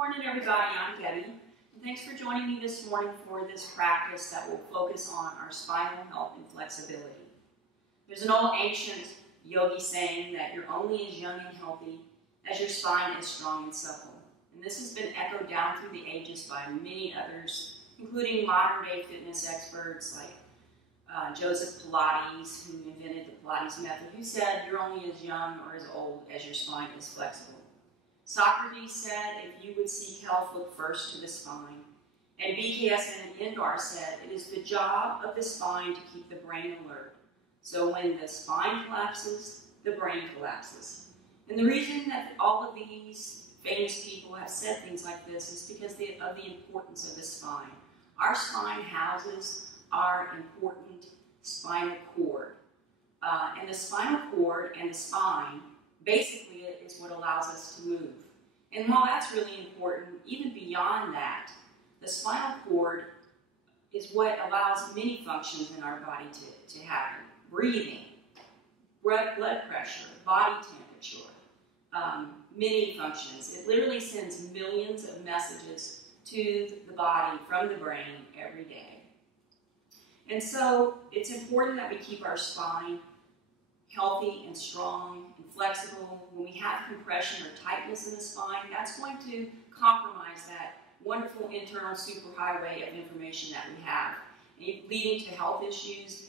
morning, everybody. I'm Debbie, and thanks for joining me this morning for this practice that will focus on our spinal health and flexibility. There's an old ancient yogi saying that you're only as young and healthy as your spine is strong and supple. And this has been echoed down through the ages by many others, including modern-day fitness experts like Joseph Pilates, who invented the Pilates method, who said you're only as young or as old as your spine is flexible. Socrates said, if you would seek health, look first to the spine. And BKS and Indar said, it is the job of the spine to keep the brain alert. So when the spine collapses, the brain collapses. And the reason that all of these famous people have said things like this is because of the importance of the spine. Our spine houses our important spinal cord. And the spinal cord and the spine basically is what allows us to move. And while that's really important, even beyond that, the spinal cord is what allows many functions in our body to happen. Breathing, blood pressure, body temperature, many functions. It literally sends millions of messages to the body from the brain every day. And so it's important that we keep our spine healthy and strong and flexible. When we have compression or tightness in the spine, that's going to compromise that wonderful internal superhighway of information that we have, leading to health issues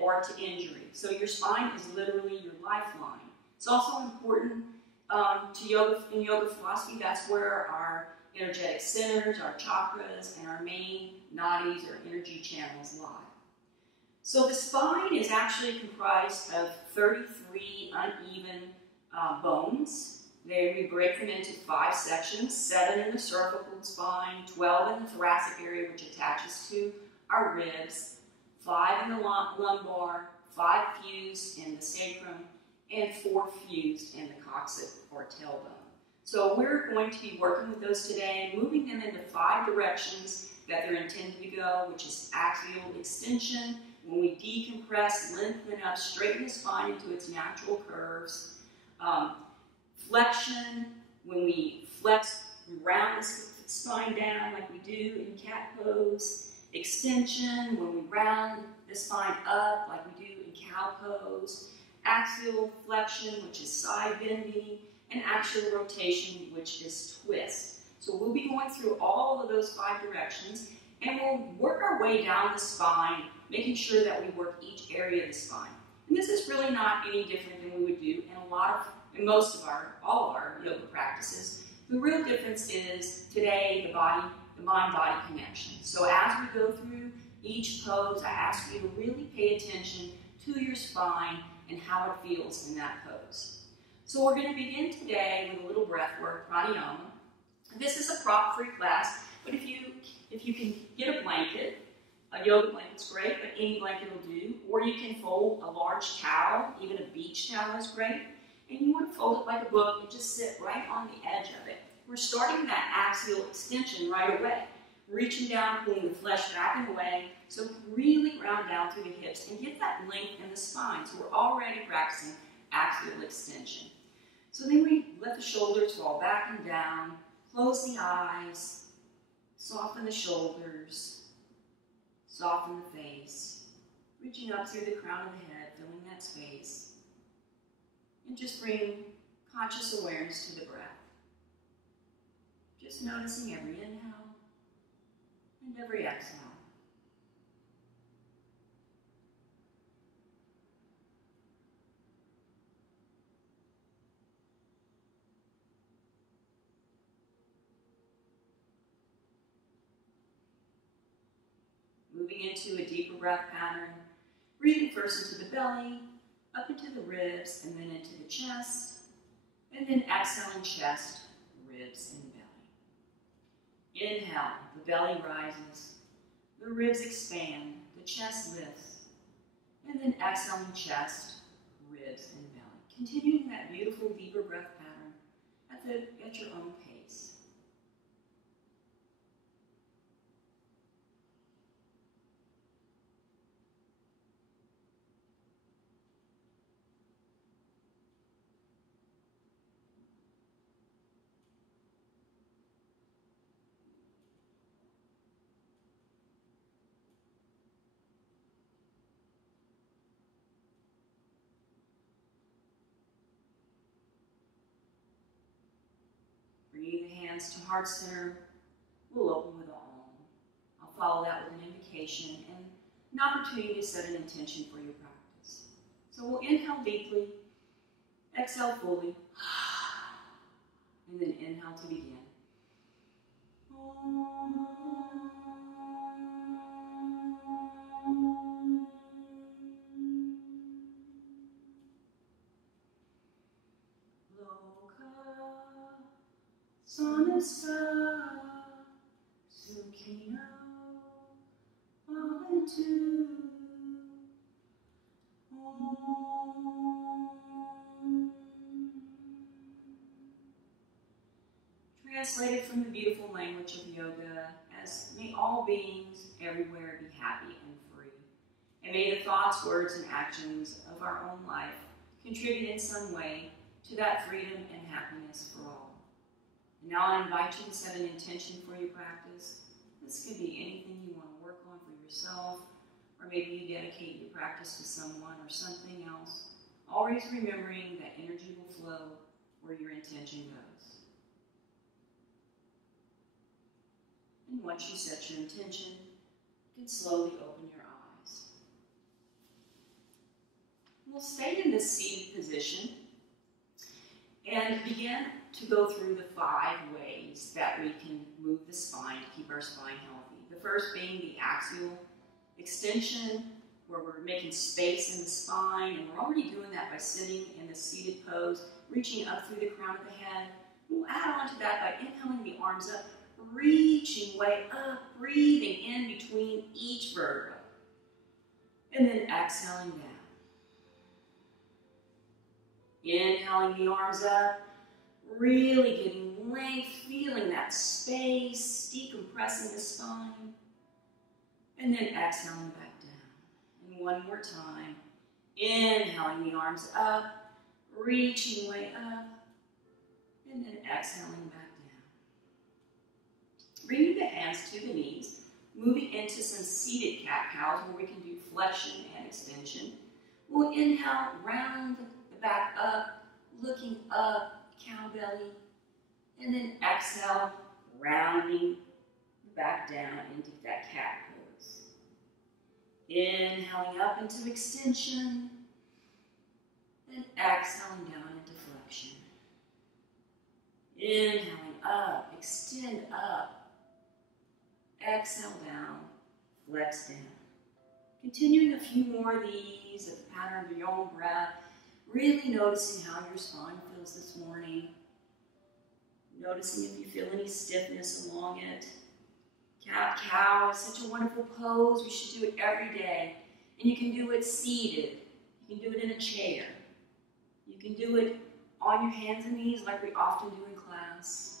or to injury. So your spine is literally your lifeline. It's also important in yoga philosophy. That's where our energetic centers, our chakras, and our main nadis or energy channels lie. So the spine is actually comprised of 33 uneven bones. We break them into 5 sections, 7 in the cervical spine, 12 in the thoracic area, which attaches to our ribs, 5 in the lumbar, 5 fused in the sacrum, and 4 fused in the coccyx or tailbone. So we're going to be working with those today, moving them into 5 directions that they're intended to go, which is axial extension, when we decompress, lengthen up, straighten the spine into its natural curves. Flexion, when we flex, we round the spine down like we do in cat pose. Extension, when we round the spine up like we do in cow pose. Axial flexion, which is side bending. And axial rotation, which is twist. So we'll be going through all of those 5 directions, and we'll work our way down the spine, making sure that we work each area of the spine. And this is really not any different than we would do in all of our yoga practices. The real difference is today the mind-body connection. So as we go through each pose, I ask you to really pay attention to your spine and how it feels in that pose. So we're going to begin today with a little breath work, pranayama. This is a prop-free class, but if you can get a blanket, a yoga blanket's great, but any blanket will do, or you can fold a large towel, even a beach towel is great, and you want to fold it like a book and just sit right on the edge of it. We're starting that axial extension right away, reaching down, pulling the flesh back and away, so really round down through the hips and get that length in the spine. So we're already practicing axial extension. So then we let the shoulders fall back and down, close the eyes, soften the shoulders, soften the face, reaching up through the crown of the head, filling that space, and just bring conscious awareness to the breath. Just noticing every inhale and every exhale. Moving into a deeper breath pattern, breathing first into the belly, up into the ribs, and then into the chest, and then exhaling chest, ribs, and belly. Inhale, the belly rises, the ribs expand, the chest lifts, and then exhaling chest, ribs, and belly. Continuing that beautiful deeper breath pattern at your own pace. hands to heart center. We'll open with a Om. I'll follow that with an invocation and an opportunity to set an intention for your practice. So we'll inhale deeply, exhale fully, and then inhale to begin. Sonasa Sukhino Bhavantu. Translated from the beautiful language of yoga as may all beings everywhere be happy and free. And may the thoughts, words, and actions of our own life contribute in some way to that freedom and happiness for all. And now I invite you to set an intention for your practice. This could be anything you want to work on for yourself, or maybe you dedicate your practice to someone or something else, always remembering that energy will flow where your intention goes. And once you set your intention, you can slowly open your eyes. We'll stay in this seated position and begin to go through the 5 ways that we can move the spine to keep our spine healthy. The first being the axial extension, where we're making space in the spine, and we're already doing that by sitting in the seated pose, reaching up through the crown of the head. We'll add on to that by inhaling the arms up, reaching way up, breathing in between each vertebra, and then exhaling down. Inhaling the arms up, really getting length, feeling that space, decompressing the spine, and then exhaling back down. And one more time, inhaling the arms up, reaching way up, and then exhaling back down. Bringing the hands to the knees, moving into some seated cat-cows where we can do flexion and extension. We'll inhale, round the back up, looking up, cow belly, and then exhale, rounding the back down into that cat pose. Inhaling up into extension, and exhaling down into flexion. Inhaling up, extend up, exhale down, flex down. Continuing a few more of these at the pattern of your own breath, really noticing how your spine feels this morning. Noticing if you feel any stiffness along it. Cat-cow is such a wonderful pose. We should do it every day. And you can do it seated. You can do it in a chair. You can do it on your hands and knees like we often do in class.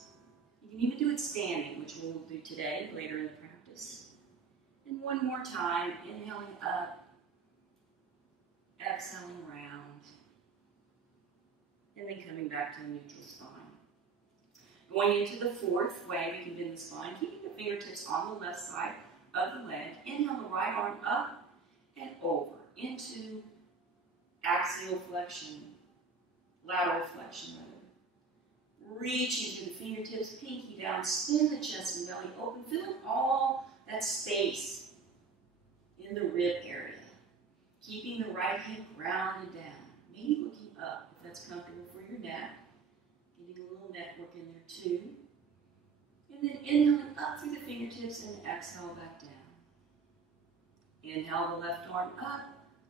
You can even do it standing, which we'll do today, later in the practice. And one more time, inhaling up, exhaling round, and then coming back to a neutral spine. Going into the 4th way we can bend the spine, keeping the fingertips on the left side of the leg. Inhale the right arm up and over into axial flexion, lateral flexion rather. Reaching through the fingertips, pinky down, spin the chest and belly open, filling all that space in the rib area. Keeping the right hip grounded down, maybe looking up if that's comfortable for your neck. Getting a little neck work in there too. And then inhaling up through the fingertips and exhale back down. Inhale the left arm up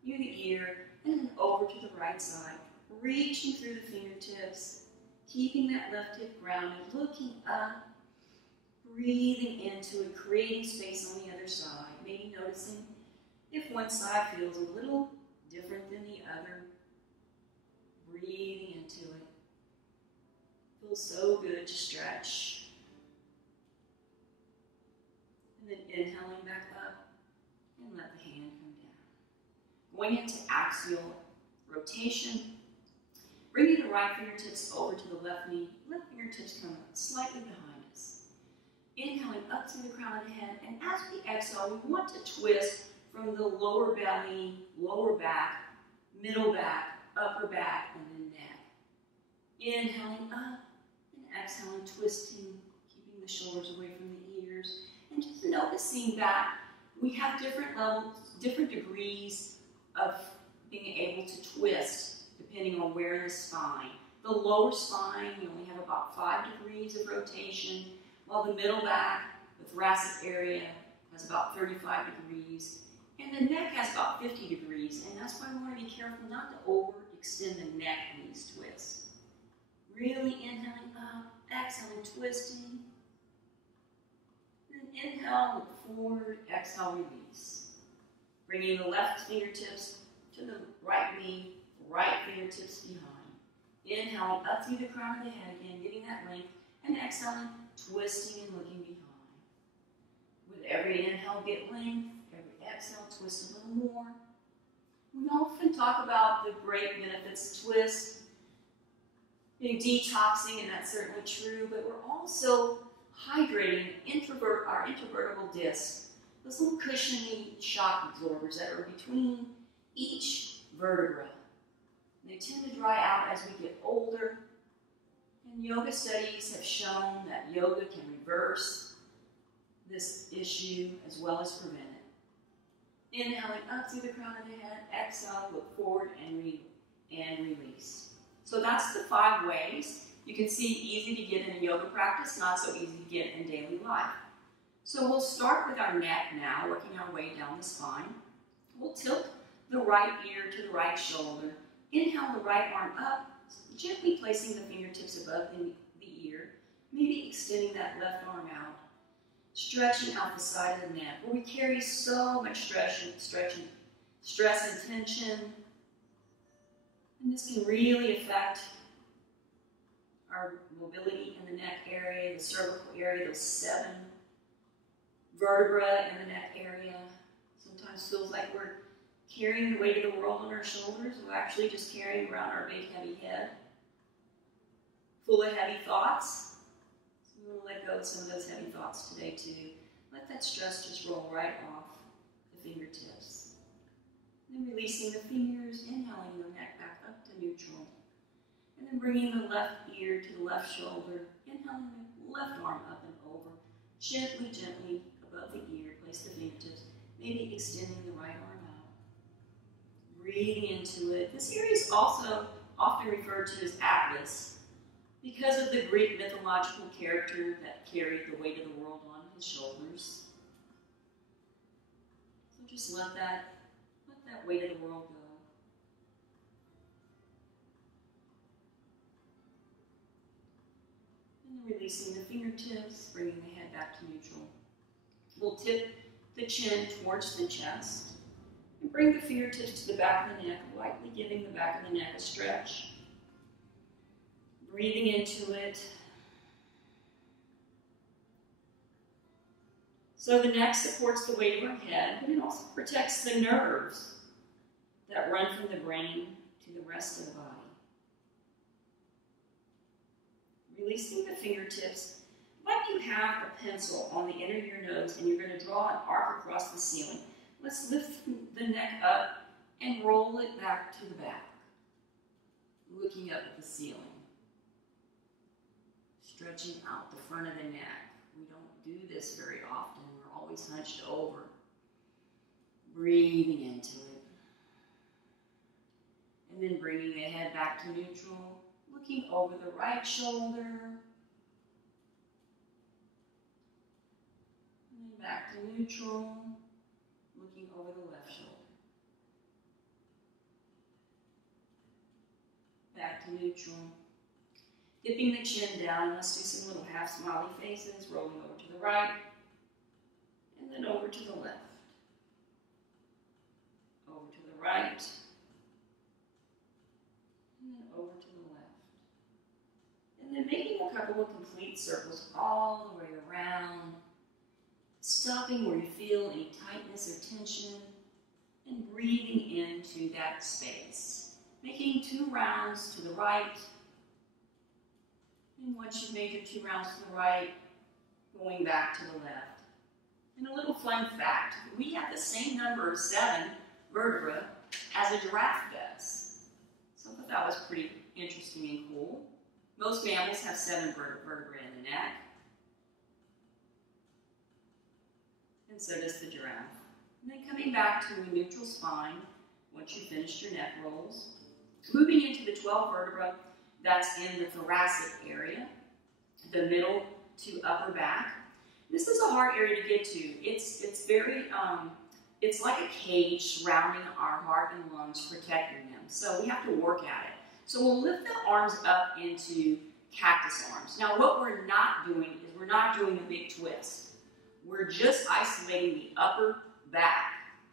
near the ear and then over to the right side. Reaching through the fingertips, keeping that left hip grounded, looking up, breathing into it, creating space on the other side. Maybe noticing if one side feels a little different than the other. Breathing into it. Feels so good to stretch. And then inhaling back up and let the hand come down. Going into axial rotation. Bringing the right fingertips over to the left knee. Left fingertips come up slightly behind us. Inhaling up through the crown of the head. And as we exhale, we want to twist from the lower belly, lower back, middle back, upper back, and then neck. Inhaling up and exhaling, twisting, bringing the shoulders away from the ears, and just noticing that we have different levels, different degrees of being able to twist, depending on where in the spine. The lower spine, we only have about 5 degrees of rotation, while the middle back, the thoracic area, has about 35 degrees, and the neck has about 50 degrees, and that's why we want to be careful not to overextend the neck in these twists. Really inhaling up, exhaling, twisting. Then inhale, look forward, exhale, release. Bringing the left fingertips to the right knee, right fingertips behind. Inhaling up through the crown of the head again, getting that length, and exhaling, twisting and looking behind. With every inhale, get length. Every exhale, twist a little more. We often talk about the great benefits of twist, detoxing, and that's certainly true, but we're also hydrating our intervertebral discs, those little cushiony shock absorbers that are between each vertebra. They tend to dry out as we get older, and yoga studies have shown that yoga can reverse this issue as well as prevent it. Inhaling up through the crown of the head, exhale, look forward and release. So that's the 5 ways. You can see easy to get in a yoga practice, not so easy to get in daily life. So we'll start with our neck now, working our way down the spine. We'll tilt the right ear to the right shoulder. Inhale the right arm up, gently placing the fingertips above the ear, maybe extending that left arm out, stretching out the side of the neck, where we carry so much stress and tension. And this can really affect our mobility in the neck area, the cervical area, those 7 vertebrae in the neck area. Sometimes feels like we're carrying the weight of the world on our shoulders. We're actually just carrying around our big, heavy head, full of heavy thoughts. So we want to let go of some of those heavy thoughts today, too. Let that stress just roll right off the fingertips. And then releasing the fingers, inhaling the neck back up to neutral. And then bringing the left ear to the left shoulder, inhaling the left arm up and over. Gently, gently above the ear, place the fingertips, maybe extending the right arm out. Breathing into it. This area is also often referred to as Atlas because of the Greek mythological character that carried the weight of the world on his shoulders. So just let that weight of the world go. And then releasing the fingertips, bringing the head back to neutral. We'll tip the chin towards the chest and bring the fingertips to the back of the neck, lightly giving the back of the neck a stretch. Breathing into it. So the neck supports the weight of our head, but it also protects the nerves that run from the brain to the rest of the body. Releasing the fingertips, like you have a pencil on the inner of your nose and you're going to draw an arc across the ceiling. Let's lift the neck up and roll it back to the back, looking up at the ceiling. Stretching out the front of the neck. We don't do this very often. We're always hunched over. Breathing into it. And then bringing the head back to neutral, looking over the right shoulder. And then back to neutral, looking over the left shoulder. Back to neutral. Dipping the chin down, let's do some little half smiley faces, rolling over to the right, and then over to the left. Over to the right, and then over to the left. And then making a couple of complete circles all the way around, stopping where you feel any tightness or tension, and breathing into that space. Making 2 rounds to the right. And once you've made your 2 rounds to the right, going back to the left. And a little fun fact, we have the same number of 7 vertebrae as a giraffe does. So I thought that was pretty interesting and cool. Most mammals have 7 vertebrae in the neck. and so does the giraffe. And then coming back to a neutral spine once you've finished your neck rolls. Moving into the 12 vertebra that's in the thoracic area, the middle to upper back. This is a hard area to get to. It's very, it's like a cage surrounding our heart and lungs, protecting them. So we have to work at it. So we'll lift the arms up into cactus arms. Now what we're not doing is we're not doing a big twist. We're just isolating the upper back,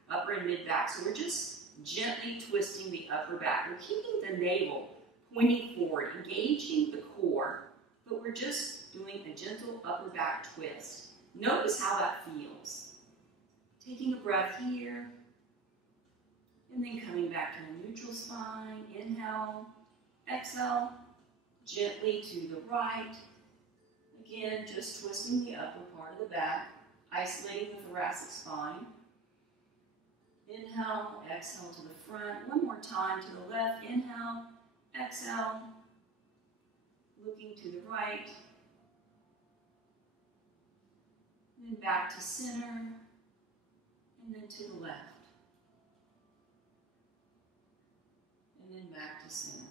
upper and mid back. So we're just gently twisting the upper back. We're keeping the navel pointing forward, engaging the core, but we're just doing a gentle upper back twist. Notice how that feels. Taking a breath here, and then coming back to a neutral spine. Inhale, exhale, gently to the right. Again, just twisting the upper part of the back, isolating the thoracic spine. Inhale, exhale to the front. One more time to the left. Inhale, exhale, looking to the right. Then back to center, and then to the left. And then back to center.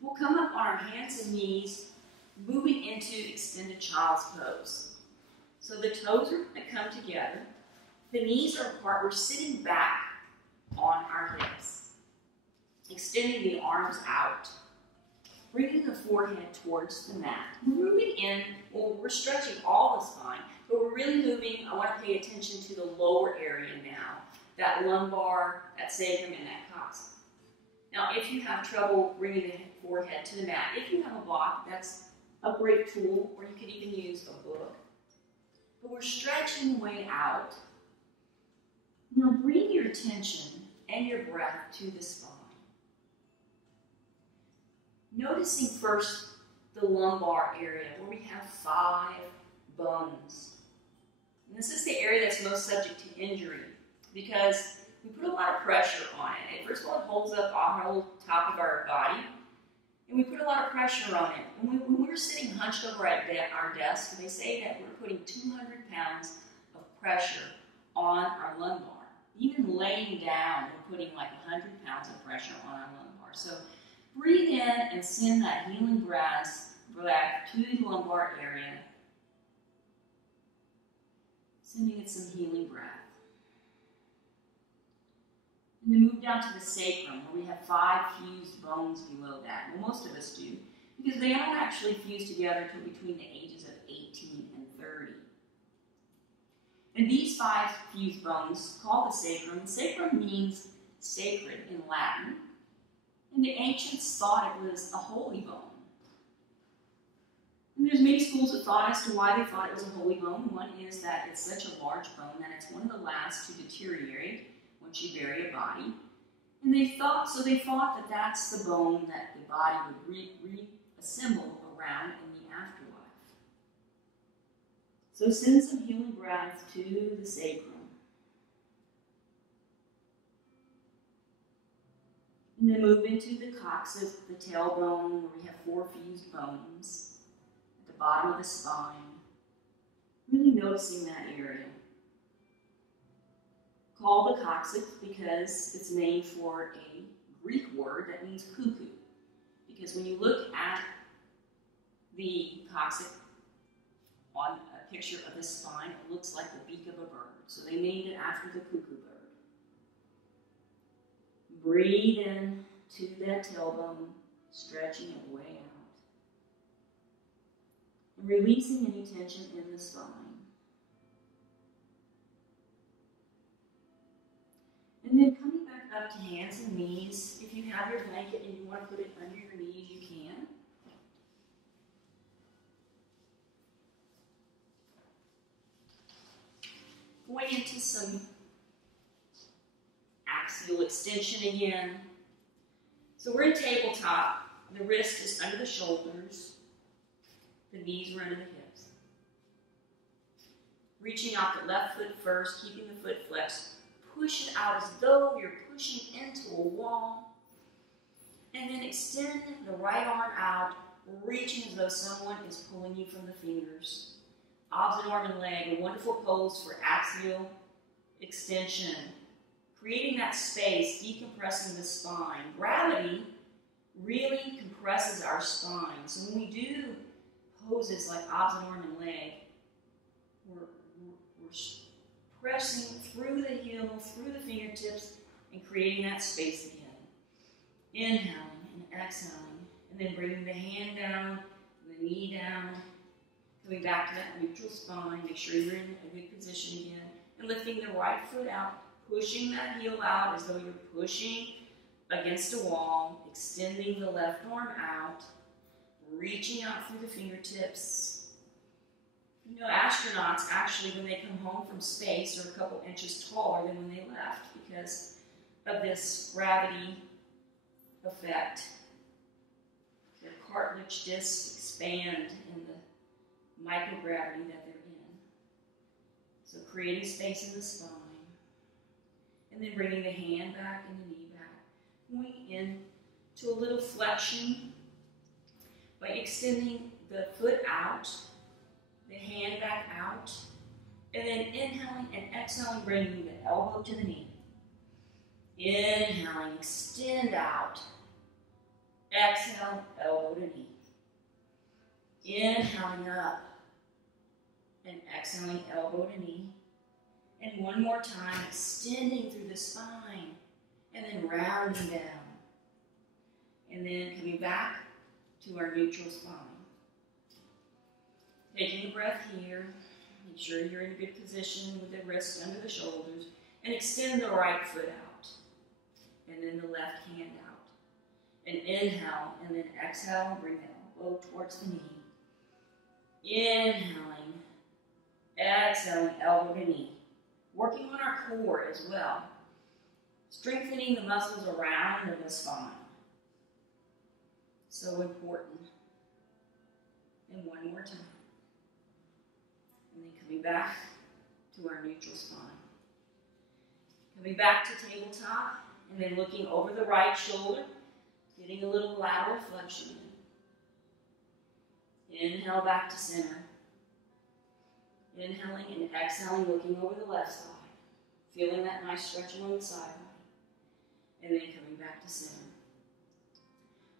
We'll come up on our hands and knees, moving into extended child's pose. So the toes are going to come together. The knees are apart. We're sitting back on our hips, extending the arms out, bringing the forehead towards the mat. We're moving in, well, we're stretching all the spine, but we're really moving. I want to pay attention to the lower area now, that lumbar, that sacrum, and that coccyx. Now, if you have trouble bringing the forehead to the mat, if you have a block, that's a great tool, or you can even use a book. But we're stretching the way out. Now bring your attention and your breath to the spine. Noticing first the lumbar area where we have 5 bones. And this is the area that's most subject to injury because we put a lot of pressure on it. And first of all, it holds up our whole top of our body. And we put a lot of pressure on it. And when we're sitting hunched over at our desk, they say that we're putting 200 pounds of pressure on our lumbar. Even laying down, we're putting like 100 pounds of pressure on our lumbar. So breathe in and send that healing breath back to the lumbar area. Sending it some healing breath. And then move down to the sacrum, where we have 5 fused bones below that. Well, most of us do, because they don't actually fuse together until between the ages of 18 and 30. And these 5 fused bones, called the sacrum means sacred in Latin, and the ancients thought it was a holy bone. And there's many schools of thought as to why they thought it was a holy bone. One is that it's such a large bone that it's one of the last to deteriorate once you bury a body. And they thought that that's the bone that the body would reassemble around in the afterlife. So send some healing breath to the sacrum. And then move into the coccyx, the tailbone, where we have 4 fused bones at the bottom of the spine. Really noticing that area. Called the coccyx because it's named for a Greek word that means cuckoo. Because when you look at the coccyx on a picture of the spine, it looks like the beak of a bird. So they named it after the cuckoo bird. Breathe in to that tailbone, stretching it way out. And releasing any tension in the spine. And then coming back up to hands and knees. If you have your blanket and you want to put it under your knees, you can. Going into some axial extension again. So we're in tabletop. The wrist is under the shoulders. The knees are under the hips. Reaching out the left foot first, keeping the foot flexed. Push it out as though you're pushing into a wall. And then extend the right arm out, reaching as though someone is pulling you from the fingers. opposite arm and leg, a wonderful pose for axial extension. Creating that space, decompressing the spine. Gravity really compresses our spine. So when we do poses like opposite arm and leg, we're pressing through the heel, through the fingertips, and creating that space again. Inhaling and exhaling, and then bringing the hand down, the knee down, coming back to that neutral spine. Make sure you're in a good position again, and lifting the right foot out, pushing that heel out as though you're pushing against a wall, extending the left arm out, reaching out through the fingertips. You know, astronauts actually, when they come home from space, are a couple inches taller than when they left because of this gravity effect. Their cartilage discs expand in the microgravity that they're in. So creating space in the spine. And then bringing the hand back and the knee back. Going in to a little flexion by extending the foot out, the hand back out, and then inhaling and exhaling, bringing the elbow to the knee. Inhaling, extend out. Exhale, elbow to knee. Inhaling up and exhaling, elbow to knee. And one more time, extending through the spine and then rounding down. And then coming back to our neutral spine. Taking a breath here. Make sure you're in a good position with the wrist under the shoulders. And extend the right foot out. And then the left hand out. And inhale, and then exhale, bring the elbow towards the knee. Inhaling, exhaling, elbow to knee. Working on our core as well. Strengthening the muscles around the spine. So important. And one more time. And then coming back to our neutral spine. Coming back to tabletop, and then looking over the right shoulder, getting a little lateral flexion. Inhale back to center. Inhaling and exhaling, looking over the left side. Feeling that nice stretch along the side body. And then coming back to center.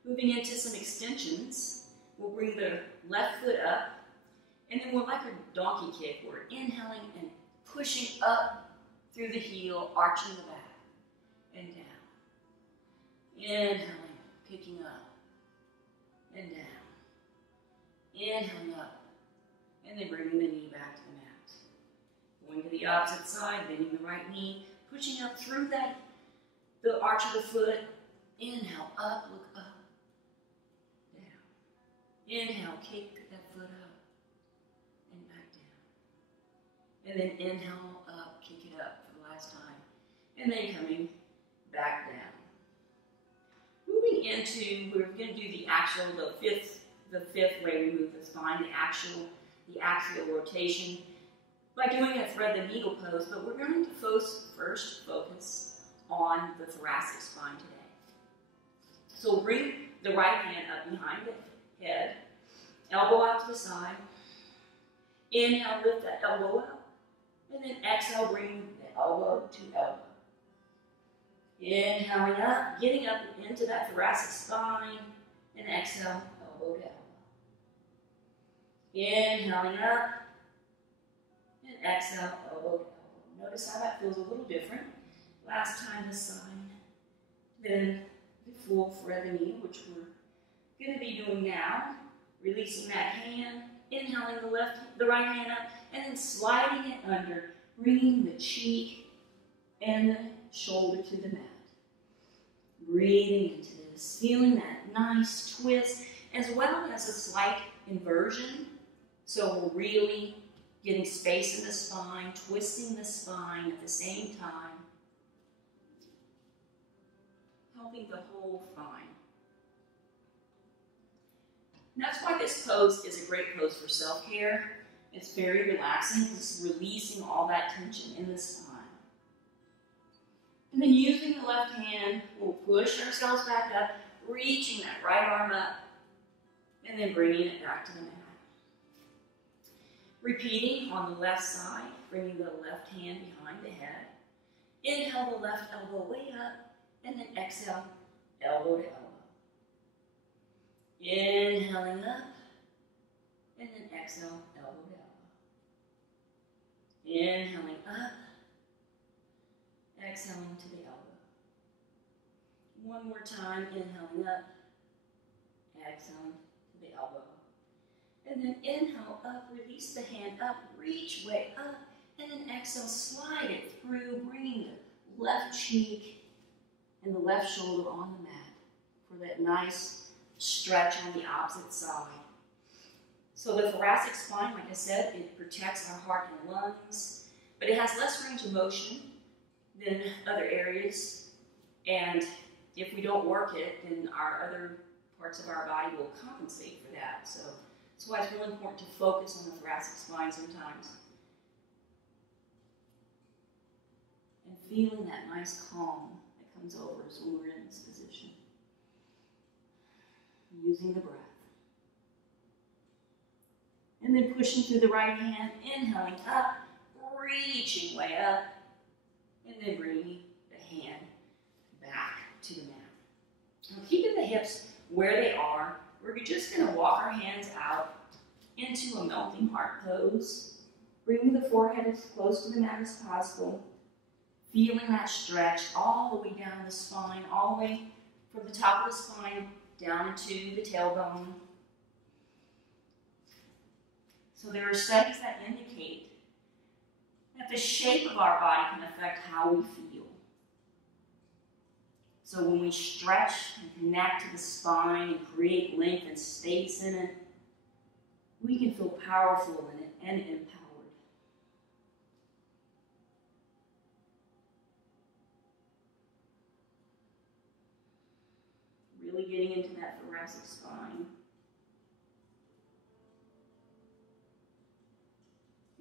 Moving into some extensions, we'll bring the left foot up, and then we're like a donkey kick. We're inhaling and pushing up through the heel, arching the back, and down. Inhaling, picking up, and down. Inhaling up, and then bringing the knee back to the mat. Going to the opposite side, bending the right knee, pushing up through the arch of the foot. Inhale, up, look up. Inhale, kick that foot up and back down. And then inhale up, kick it up for the last time. And then coming back down. Moving into, we're going to do the fifth way we move the spine, the axial rotation, by doing a thread the needle pose, but we're going to first focus on the thoracic spine today. So bring the right hand up behind the head, elbow out to the side. Inhale, lift that elbow up, and then exhale, bring the elbow to elbow. Inhaling up, getting up into that thoracic spine, and exhale, elbow to elbow. Inhaling up, and exhale, elbow to elbow. Notice how that feels a little different. Last time this side, then the full thread the needle, which we're going to be doing now. Releasing that hand, inhaling the right hand up, and then sliding it under, bringing the cheek and the shoulder to the mat. Breathing into this, feeling that nice twist, as well as a slight inversion. So we're really getting space in the spine, twisting the spine at the same time, helping the whole spine. And that's why this pose is a great pose for self-care. It's very relaxing because it's releasing all that tension in the spine. And then using the left hand, we'll push ourselves back up, reaching that right arm up, and then bringing it back to the mat. Repeating on the left side, bringing the left hand behind the head. Inhale the left elbow way up, and then exhale, elbow to elbow. Inhaling up, and then exhale, elbow to elbow. Inhaling up, exhaling to the elbow. One more time, inhaling up, exhaling to the elbow. And then inhale up, release the hand up, reach way up, and then exhale, slide it through, bringing the left cheek and the left shoulder on the mat for that nice stretch on the opposite side. So the thoracic spine, like I said, it protects our heart and lungs, but it has less range of motion than other areas. And if we don't work it, then our other parts of our body will compensate for that. So that's why it's really important to focus on the thoracic spine sometimes. And feeling that nice calm that comes over us when we're in this position. Using the breath. And then pushing through the right hand, inhaling up, reaching way up, and then bringing the hand back to the mat. Now keeping the hips where they are, we're just going to walk our hands out into a melting heart pose, bringing the forehead as close to the mat as possible, feeling that stretch all the way down the spine, all the way from the top of the spine down into the tailbone. So there are studies that indicate that the shape of our body can affect how we feel. So when we stretch and connect to the spine and create length and space in it, we can feel powerful in it and empowered. Really getting into that thoracic spine.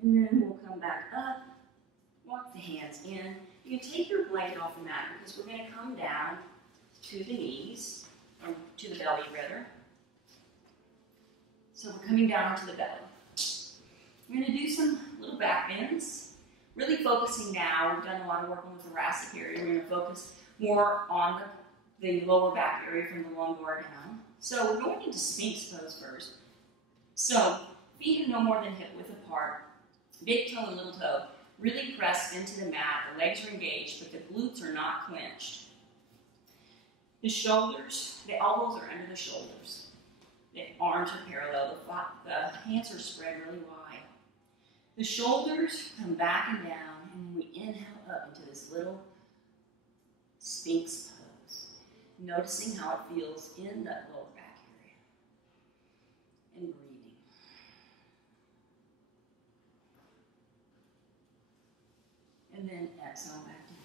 And then we'll come back up, walk the hands in. You can take your blanket off the mat because we're going to come down to the knees, or to the belly rather. So we're coming down to the belly. We're going to do some little back bends, really focusing now. We've done a lot of work on the thoracic area. We're going to focus more on the lower back area from the lumbar down. So we're going into Sphinx pose first. So feet are no more than hip width apart. Big toe and little toe really pressed into the mat. The legs are engaged, but the glutes are not clenched. The shoulders, the elbows are under the shoulders. The arms are parallel. The hands are spread really wide. The shoulders come back and down, and then we inhale up into this little Sphinx pose. Noticing how it feels in that lower back area. And breathing. And then exhale back down.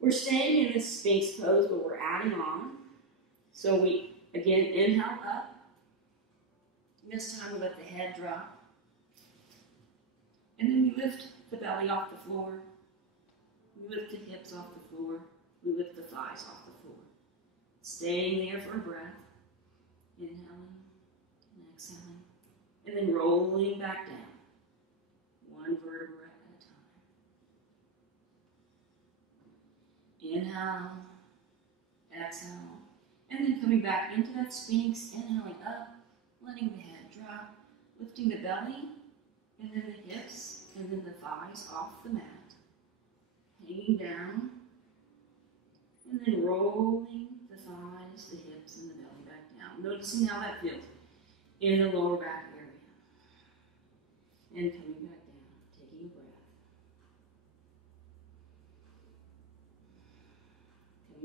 We're staying in this Sphinx pose, but we're adding on. So we, again, inhale up. This time we let the head drop. And then we lift the belly off the floor. We lift the hips off the floor. We lift the thighs off the floor. Staying there for a breath. Inhaling and exhaling. And then rolling back down. One vertebra. Inhale, exhale, and then coming back into that Sphinx, inhaling up, letting the head drop, lifting the belly, and then the hips, and then the thighs off the mat, hanging down, and then rolling the thighs, the hips, and the belly back down. Noticing how that feels in the lower back area. And coming back down, taking a breath.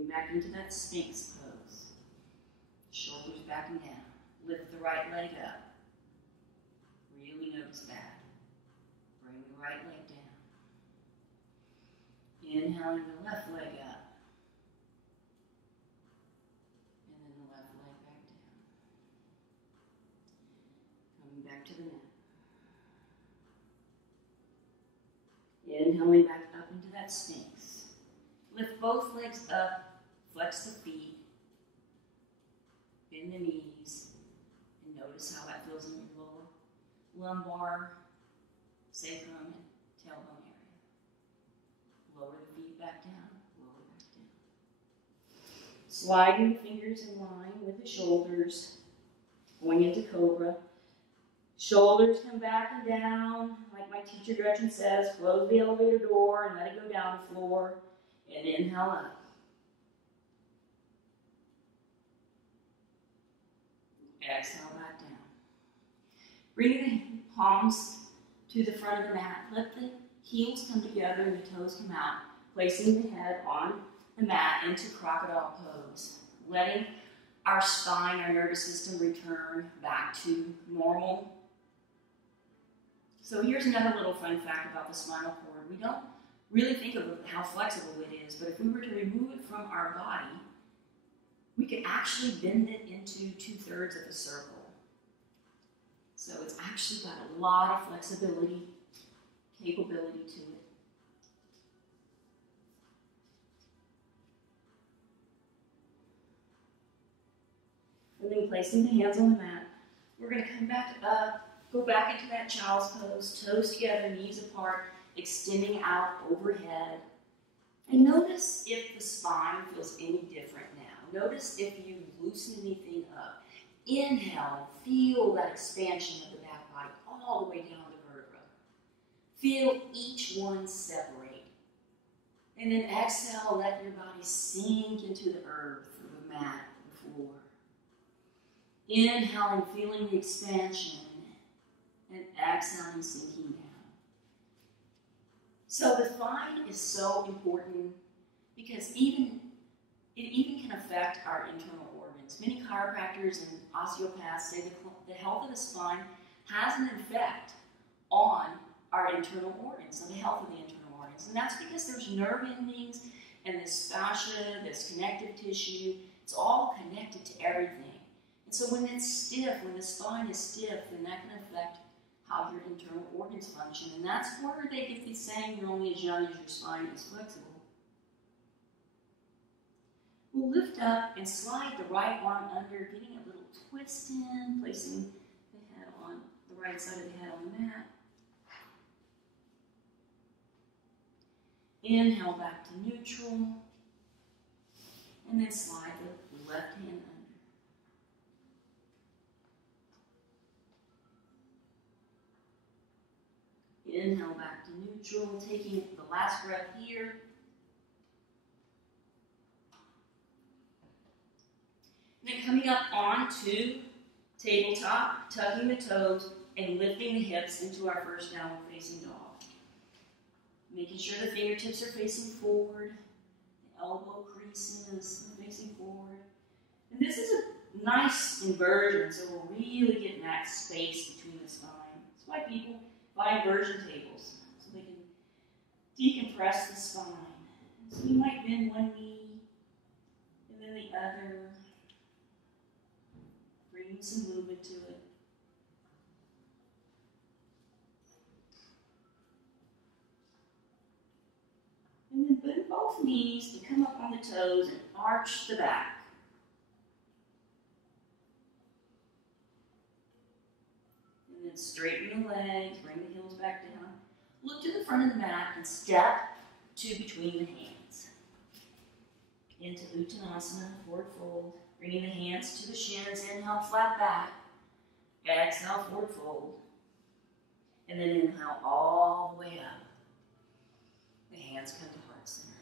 Back into that Sphinx pose. Shoulders back and down. Lift the right leg up. Really notice that. Bring the right leg down. Inhaling the left leg up. And then the left leg back down. Coming back to the mat. Inhaling back up into that Sphinx. Lift both legs up. Flex the feet, bend the knees, and notice how that feels in your lower lumbar, sacrum, and tailbone area. Lower the feet back down, lower back down. Sliding the fingers in line with the shoulders, going into cobra. Shoulders come back and down, like my teacher Gretchen says, close the elevator door and let it go down the floor, and inhale up. Exhale back down. Bring the palms to the front of the mat. Let the heels come together and the toes come out, placing the head on the mat into crocodile pose. Letting our spine, our nervous system return back to normal. So here's another little fun fact about the spinal cord. We don't really think of how flexible it is, but if we were to remove it from our body, we could actually bend it into 2/3 of a circle. So it's actually got a lot of flexibility, capability to it. And then placing the hands on the mat, we're going to come back up, go back into that child's pose, toes together, knees apart, extending out overhead. And notice if the spine feels any different now. Notice if you loosen anything up. Inhale, feel that expansion of the back body all the way down the vertebra. Feel each one separate. And then exhale, let your body sink into the earth, or the mat, the floor. Inhaling, feeling the expansion, and exhaling, sinking down. So the spine is so important because it even can affect our internal organs. Many chiropractors and osteopaths say the health of the spine has an effect on our internal organs, on the health of the internal organs. And that's because there's nerve endings and this fascia, this connective tissue, it's all connected to everything. And so when it's stiff, when the spine is stiff, then that can affect how your internal organs function. And that's where they get this saying, you're only as young as your spine is flexible. We'll lift up and slide the right arm under, getting a little twist in, placing the head on the right side of the head on the mat. Inhale back to neutral. And then slide the left hand under. Inhale back to neutral, taking the last breath here. And then coming up onto tabletop, tucking the toes, and lifting the hips into our first downward facing dog. Making sure the fingertips are facing forward, the elbow creases are facing forward. And this is a nice inversion, so we're really getting that space between the spine. That's why people buy inversion tables, so they can decompress the spine. So you might bend one knee, and then the other, bringing some movement to it. And then bend both knees and come up on the toes and arch the back. And then straighten the legs, bring the heels back down. Look to the front of the mat and step to between the hands. Into Uttanasana, forward fold. Bringing the hands to the shins, inhale, flat back. Exhale, forward fold. And then inhale all the way up. The hands come to heart center.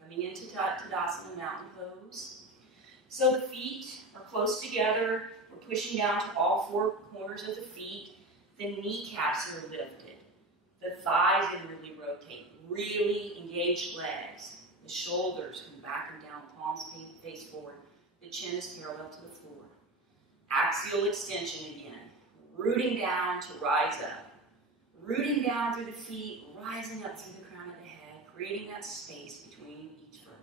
Coming into Tadasana, mountain pose. So the feet are close together. We're pushing down to all four corners of the feet. The kneecaps are lifted. The thighs can really rotate. Really engage legs. The shoulders come back and down, palms face forward. The chin is parallel to the floor. Axial extension again. Rooting down to rise up. Rooting down through the feet, rising up through the crown of the head, creating that space between each vertebra.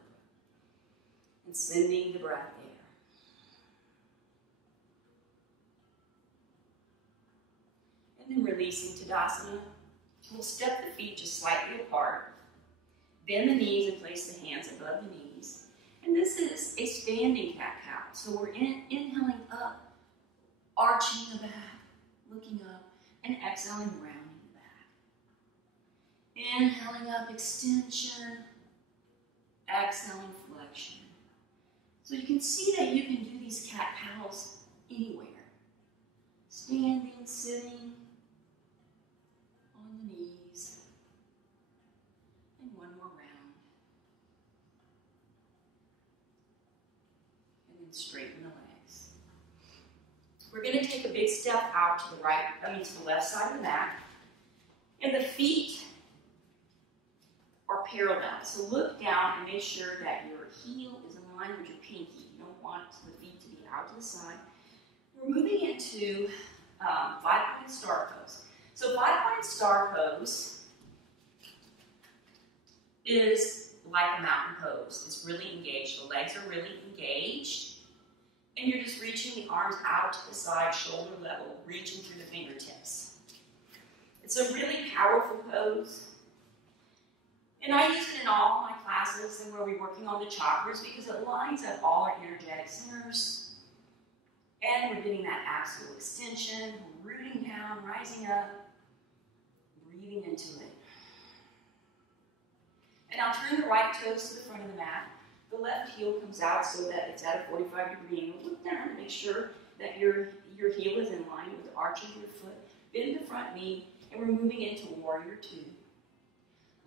And sending the breath there. And then releasing Tadasana. We'll step the feet just slightly apart. Bend the knees and place the hands above the knees. And this is a standing cat-cow. So we're inhaling up, arching the back, looking up, and exhaling, rounding the back. Inhaling up, extension. Exhaling, flexion. So you can see that you can do these cat-cows anywhere. Standing, sitting, on the knees. And one more round. And then straighten the legs. We're going to take a big step out to the to the left side of the mat. And the feet are parallel. So look down and make sure that your heel is in line with your pinky. You don't want the feet to be out to the side. We're moving into 5-pointed star pose. So 5-pointed star pose is like a mountain pose. It's really engaged. The legs are really engaged. And you're just reaching the arms out to the side, shoulder level, reaching through the fingertips. It's a really powerful pose. And I use it in all my classes and where we're working on the chakras because it lines up all our energetic centers. And we're getting that axial extension, rooting down, rising up, breathing into it. And I'll turn the right toes to the front of the mat. The left heel comes out so that it's at a 45-degree angle. Look down to make sure that your heel is in line with the arch of your foot. Bend the front knee, and we're moving into Warrior 2.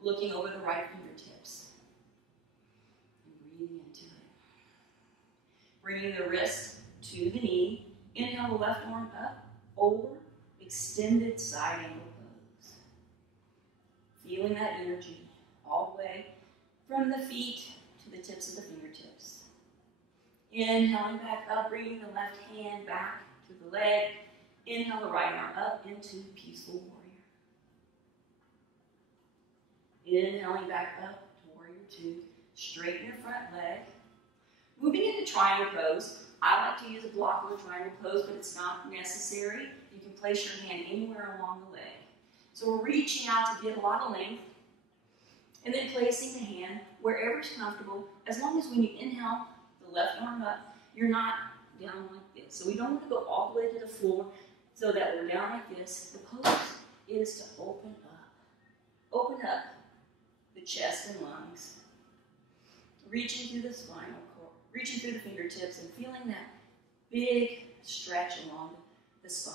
Looking over the right fingertips. And breathing into it. Bringing the wrist to the knee. Inhale the left arm up, over, extended side angle pose. Feeling that energy all the way from the feet to the tips of the fingertips. Inhaling back up, bringing the left hand back to the leg. Inhale the right arm up into Peaceful Warrior. Inhaling back up to Warrior 2. Straighten your front leg. Moving into triangle pose. I like to use a block on the triangle pose, but it's not necessary. You can place your hand anywhere along the leg. So we're reaching out to get a lot of length. And then placing the hand wherever it's comfortable, as long as when you inhale the left arm up, you're not down like this. So we don't want to go all the way to the floor so that we're down like this. The pose is to open up. Open up the chest and lungs. Reaching through the spinal cord, reaching through the fingertips and feeling that big stretch along the spine.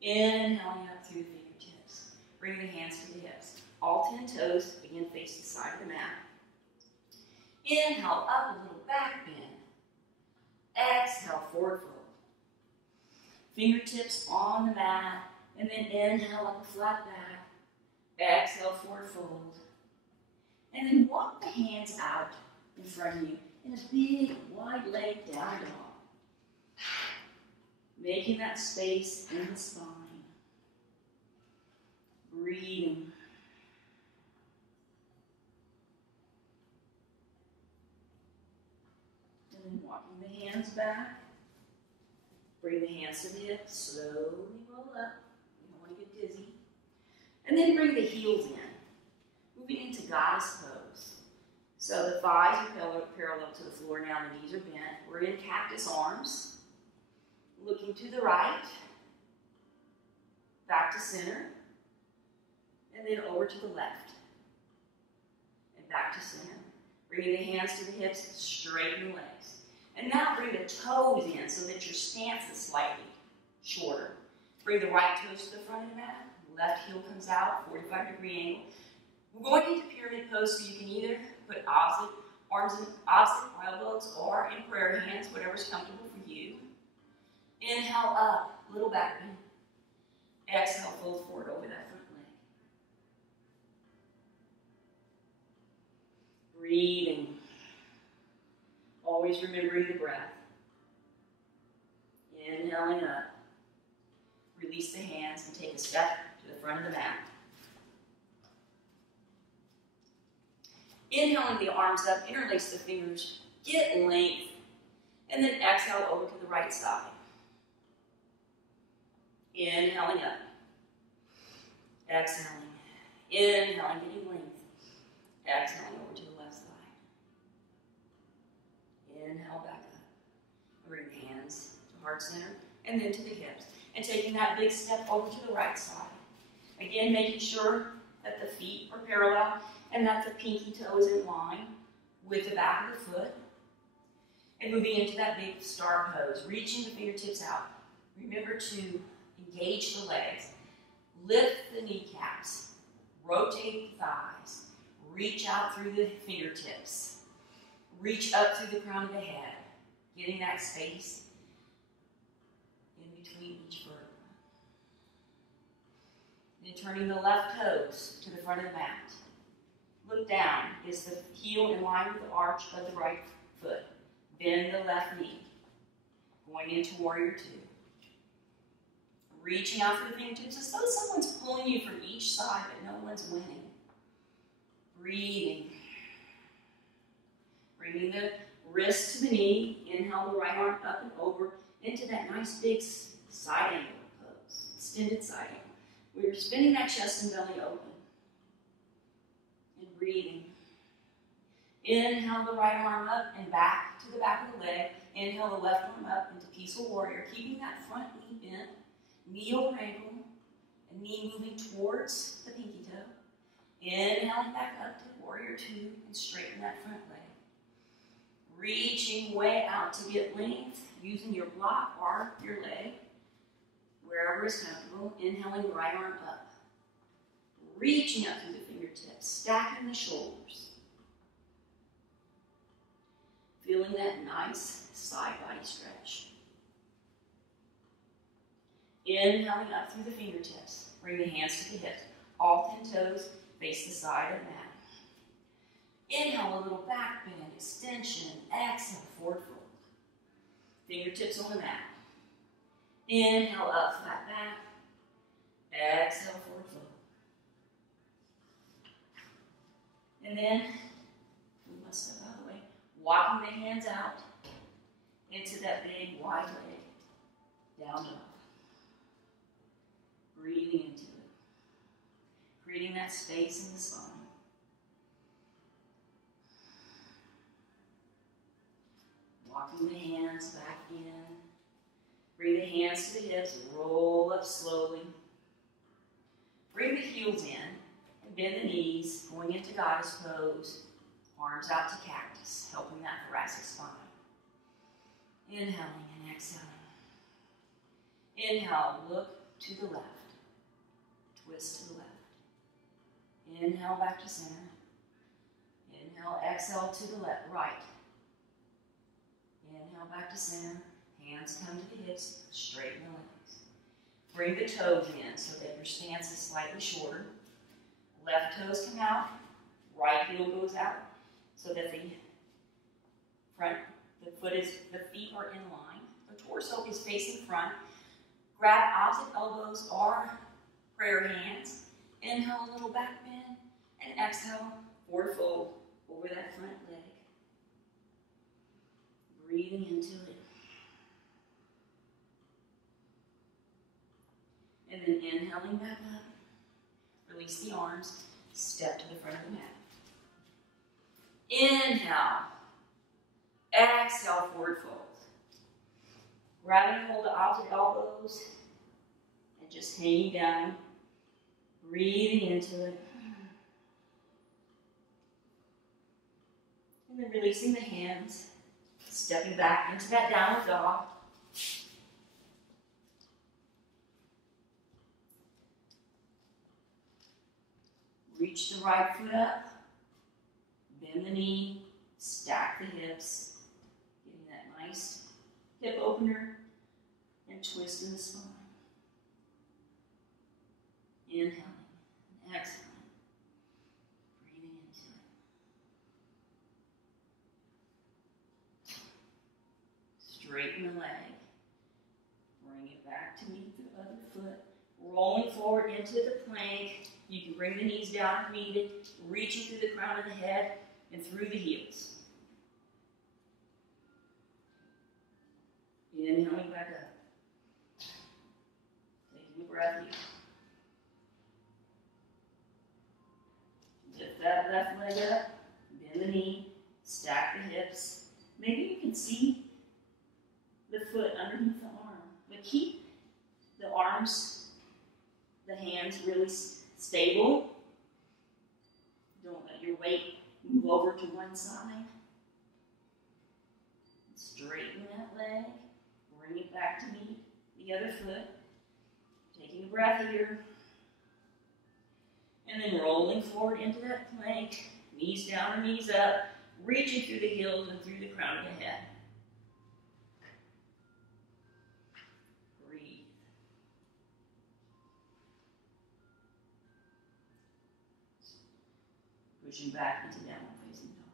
Inhaling up through the fingertips. Bring the hands to the hips. All 10 toes, again, face the side of the mat. Inhale, up a little back bend. Exhale, forward fold. Fingertips on the mat, and then inhale up a flat back. Exhale, forward fold. And then walk the hands out in front of you in a big, wide leg down dog. Making that space in the spine. Breathing. And then walking the hands back. Bring the hands to the hips. Slowly roll up. You don't want to get dizzy. And then bring the heels in. Moving into Goddess pose. So the thighs are parallel to the floor now. The knees are bent. We're in cactus arms. Looking to the right. Back to center. And then over to the left. And back to center. Bringing the hands to the hips, straighten the legs. And now bring the toes in so that your stance is slightly shorter. Bring the right toes to the front of the mat. Left heel comes out, 45-degree angle. We're going into pyramid pose, so you can either put opposite arms in opposite elbows or in prayer hands, whatever's comfortable for you. Inhale up, little back bend. Exhale, fold forward over that front leg. Breathing. Always remembering the breath. Inhaling up. Release the hands and take a step to the front of the mat. Inhaling the arms up, interlace the fingers, get length, and then exhale over to the right side. Inhaling up. Exhaling. Inhaling, getting length. Exhaling over to the left side. Inhale back up. Bring the hands heart center, and then to the hips. And taking that big step over to the right side. Again, making sure that the feet are parallel and that the pinky toe is in line with the back of the foot. And moving into that big star pose, reaching the fingertips out. Remember to engage the legs. Lift the kneecaps. Rotate the thighs. Reach out through the fingertips. Reach up through the crown of the head. Getting that space in between each vertebra. Then turning the left toes to the front of the mat. Look down. Is the heel in line with the arch of the right foot? Bend the left knee. Going into warrior two. Reaching out for the fingertips as though someone's pulling you from each side, but no one's winning. Breathing. Bringing the wrist to the knee. Inhale the right arm up and over into that nice big side angle pose. Extended side angle. We're spinning that chest and belly open. And breathing. Inhale the right arm up and back to the back of the leg. Inhale the left arm up into peaceful warrior. Keeping that front knee bent. Knee over ankle. And knee moving towards the pinky toe. Inhaling back up to warrior two and straighten that front leg. Reaching way out to get length. Using your block or your leg. Wherever is comfortable. Inhaling the right arm up. Reaching up through the fingertips. Stacking the shoulders. Feeling that nice side body stretch. Inhaling up through the fingertips. Bring the hands to the hips. All 10 toes face the side of the mat. Inhale a little back bend, extension. Exhale, forward fold. Fingertips on the mat. Inhale up, flat back. Exhale, forward fold. And then, we must step out of the way. Walking the hands out into that big wide leg. Down dog. Breathing into it. Creating that space in the spine. Walking the hands back in. Bring the hands to the hips. Roll up slowly. Bring the heels in. And bend the knees. Going into goddess pose. Arms out to cactus. Helping that thoracic spine. Inhaling and exhaling. Inhale. Look to the left. Twist to the left. Inhale back to center. Inhale, exhale to the left, right. Inhale back to center. Hands come to the hips. Straighten the legs. Bring the toes in so that your stance is slightly shorter. Left toes come out. Right heel goes out so that the feet are in line. The torso is facing front. Grab opposite elbows or prayer hands. Inhale a little back bend. And exhale, forward fold over that front leg. Breathing into it. And then inhaling back up. Release the arms. Step to the front of the mat. Inhale. Exhale, forward fold. Grabbing hold of opposite elbows. And just hanging down. Breathing into it. And then releasing the hands. Stepping back into that downward dog. Reach the right foot up. Bend the knee. Stack the hips. Getting that nice hip opener. And twist in the spine. Inhaling and exhaling. Breathing into it. Straighten the leg. Bring it back to meet the other foot. Rolling forward into the plank. You can bring the knees down if needed. Reaching through the crown of the head and through the heels. Inhaling back up. Taking a breath here. Lift that left leg up. Bend the knee. Stack the hips. Maybe you can see the foot underneath the But keep the arms, the hands really stable. Don't let your weight move over to one side. Straighten that leg. Bring it back to meet the other foot. Taking a breath here. And then rolling forward into that plank. Knees down or knees up. Reaching through the heels and through the crown of the head. Breathe. Pushing back into downward facing dog.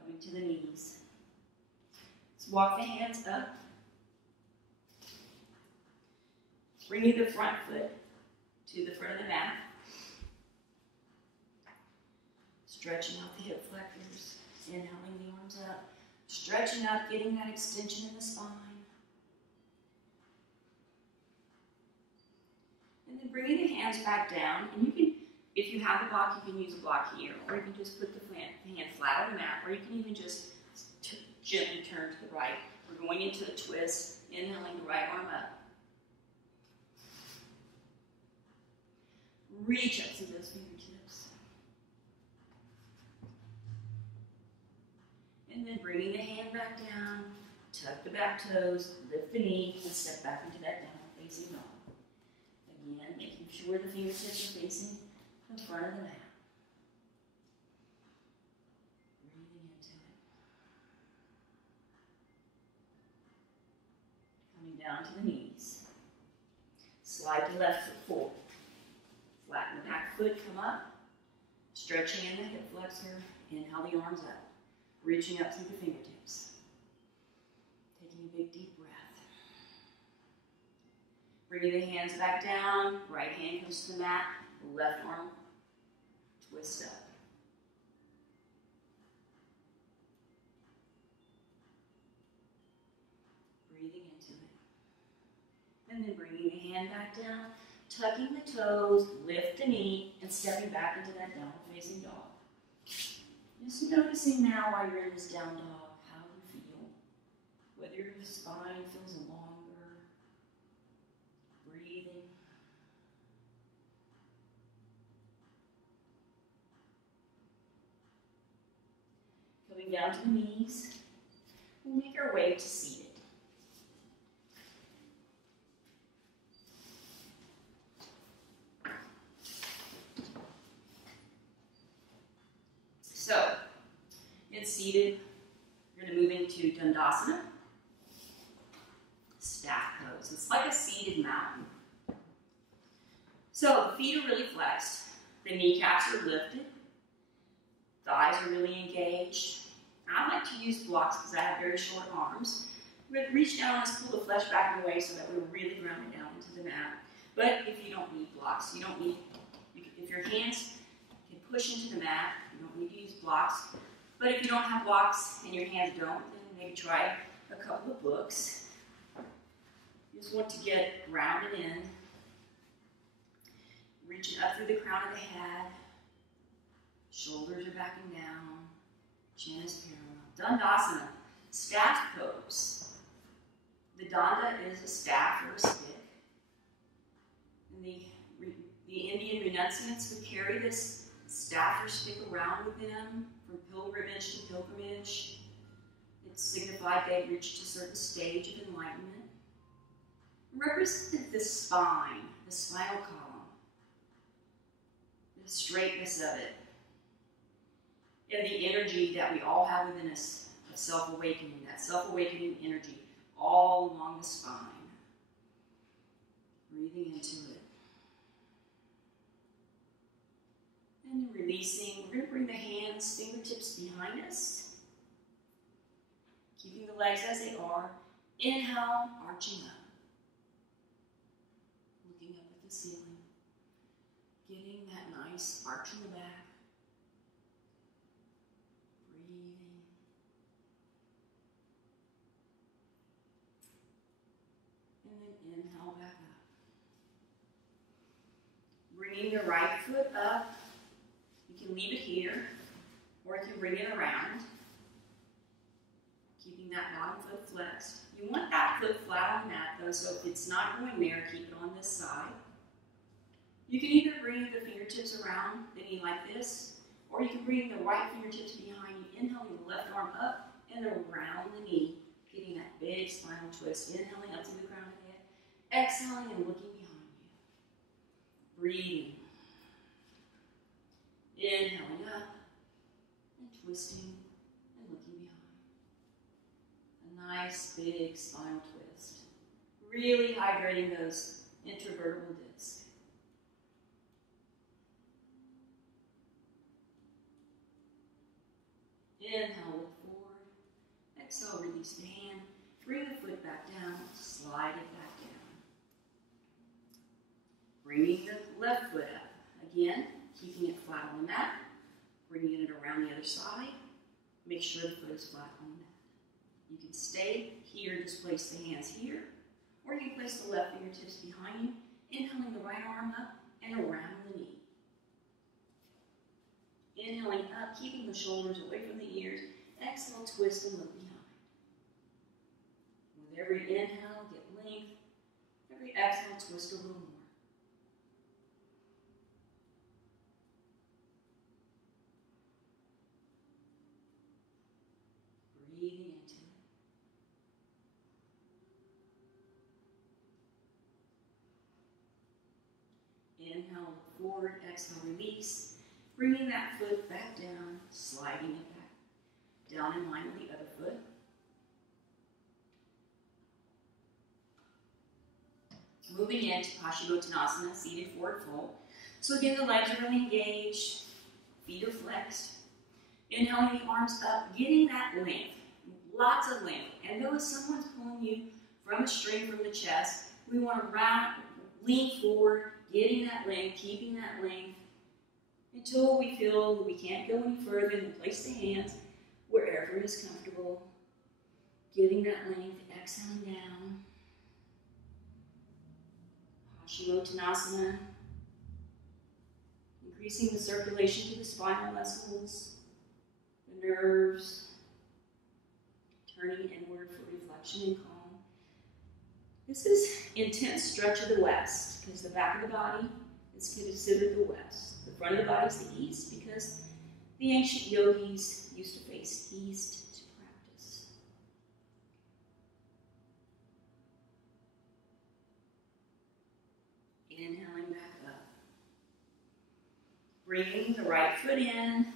Coming to the knees. Let's walk the hands up. Bringing the front foot to the front of the mat. Stretching out the hip flexors. Inhaling the arms up. Stretching up, getting that extension in the spine. And then bringing the hands back down. And you can, if you have the block, you can use a block here. Or you can just put the hand flat on the mat. Or you can even just gently turn to the right. We're going into a twist. Inhaling the right arm up. Reach up through those fingertips. And then bringing the hand back down, tuck the back toes, lift the knee, and step back into that downward facing dog. Again, making sure the fingertips are facing the front of the mat. Breathing into it. Coming down to the knees. Slide the left foot forward. Flatten the back foot, come up. Stretching in the hip flexor. Inhale the arms up. Reaching up through the fingertips. Taking a big deep breath. Bringing the hands back down. Right hand comes to the mat. Left arm twist up. Breathing into it. And then bringing the hand back down. Tucking the toes, lift the knee, and stepping back into that downward facing dog. Just noticing now while you're in this down dog, how you feel. Whether your spine feels longer. Breathing. Coming down to the knees. We'll make our way to seated. So, it's seated. You're going to move into Dandasana. Staff pose. It's like a seated mountain. So, the feet are really flexed. The kneecaps are lifted. Thighs are really engaged. I like to use blocks because I have very short arms. We're going to reach down and pull the flesh back away so that we're really grounded down into the mat. But if you don't need blocks, you don't need, if your hands can push into the mat, you don't need to use blocks. But if you don't have blocks and your hands don't, then maybe try a couple of books. You just want to get grounded in. Reaching up through the crown of the head. Shoulders are backing down. Chin is parallel. Dandasana, staff pose. The danda is a staff or a stick. And the Indian renunciants would carry this staff or stick around with them from pilgrimage to pilgrimage. It signified they had reached a certain stage of enlightenment. It represented the spine, the spinal column, the straightness of it, and the energy that we all have within us of self-awakening, that self-awakening energy all along the spine. Breathing into it. And then releasing. We're going to bring the hands, fingertips behind us. Keeping the legs as they are. Inhale, arching up. Looking up at the ceiling. Getting that nice arch in the back. Breathing. And then inhale back up. Bringing the right foot up. You can leave it here, or you can bring it around. Keeping that bottom foot flexed. You want that foot flat on the mat though, so if it's not going there, keep it on this side. You can either bring the fingertips around the knee like this, or you can bring the right fingertips behind you, inhaling the left arm up and around the knee, getting that big spinal twist, inhaling up to the crown of the head, exhaling and looking behind you. Breathing. Inhaling up and twisting and looking behind. A nice big spinal twist. Really hydrating those intervertebral discs. Inhale, look forward. Exhale, release the hand. Bring the foot back down. Slide it back down. Bringing the left foot up. Again, keeping it flat on the mat. Bringing it around the other side. Make sure the foot is flat on the mat. You can stay here and just place the hands here. Or you can place the left fingertips behind you. Inhaling the right arm up and around the knee. Inhaling up, keeping the shoulders away from the ears. Exhale, twist and look behind. With every inhale, get length. Every exhale, twist a little more. Breathing into it. Inhale, look forward. Exhale, release. Bringing that foot back down, sliding it back down in line with the other foot. Moving into Paschimottanasana, seated forward fold. So again, the legs are really engaged, feet are flexed. Inhaling the arms up, getting that length, lots of length. And though if someone's pulling you from a string from the chest, we want to lean forward, getting that length, keeping that length, until we feel we can't go any further, and place the hands wherever is comfortable. Getting that length, exhaling down. Paschimottanasana. Increasing the circulation to the spinal muscles, the nerves. Turning inward for reflection and calm. This is intense stretch of the west, because the back of the body is considered the west. The front of the body is the east, because the ancient yogis used to face east to practice. Inhaling back up. Bringing the right foot in.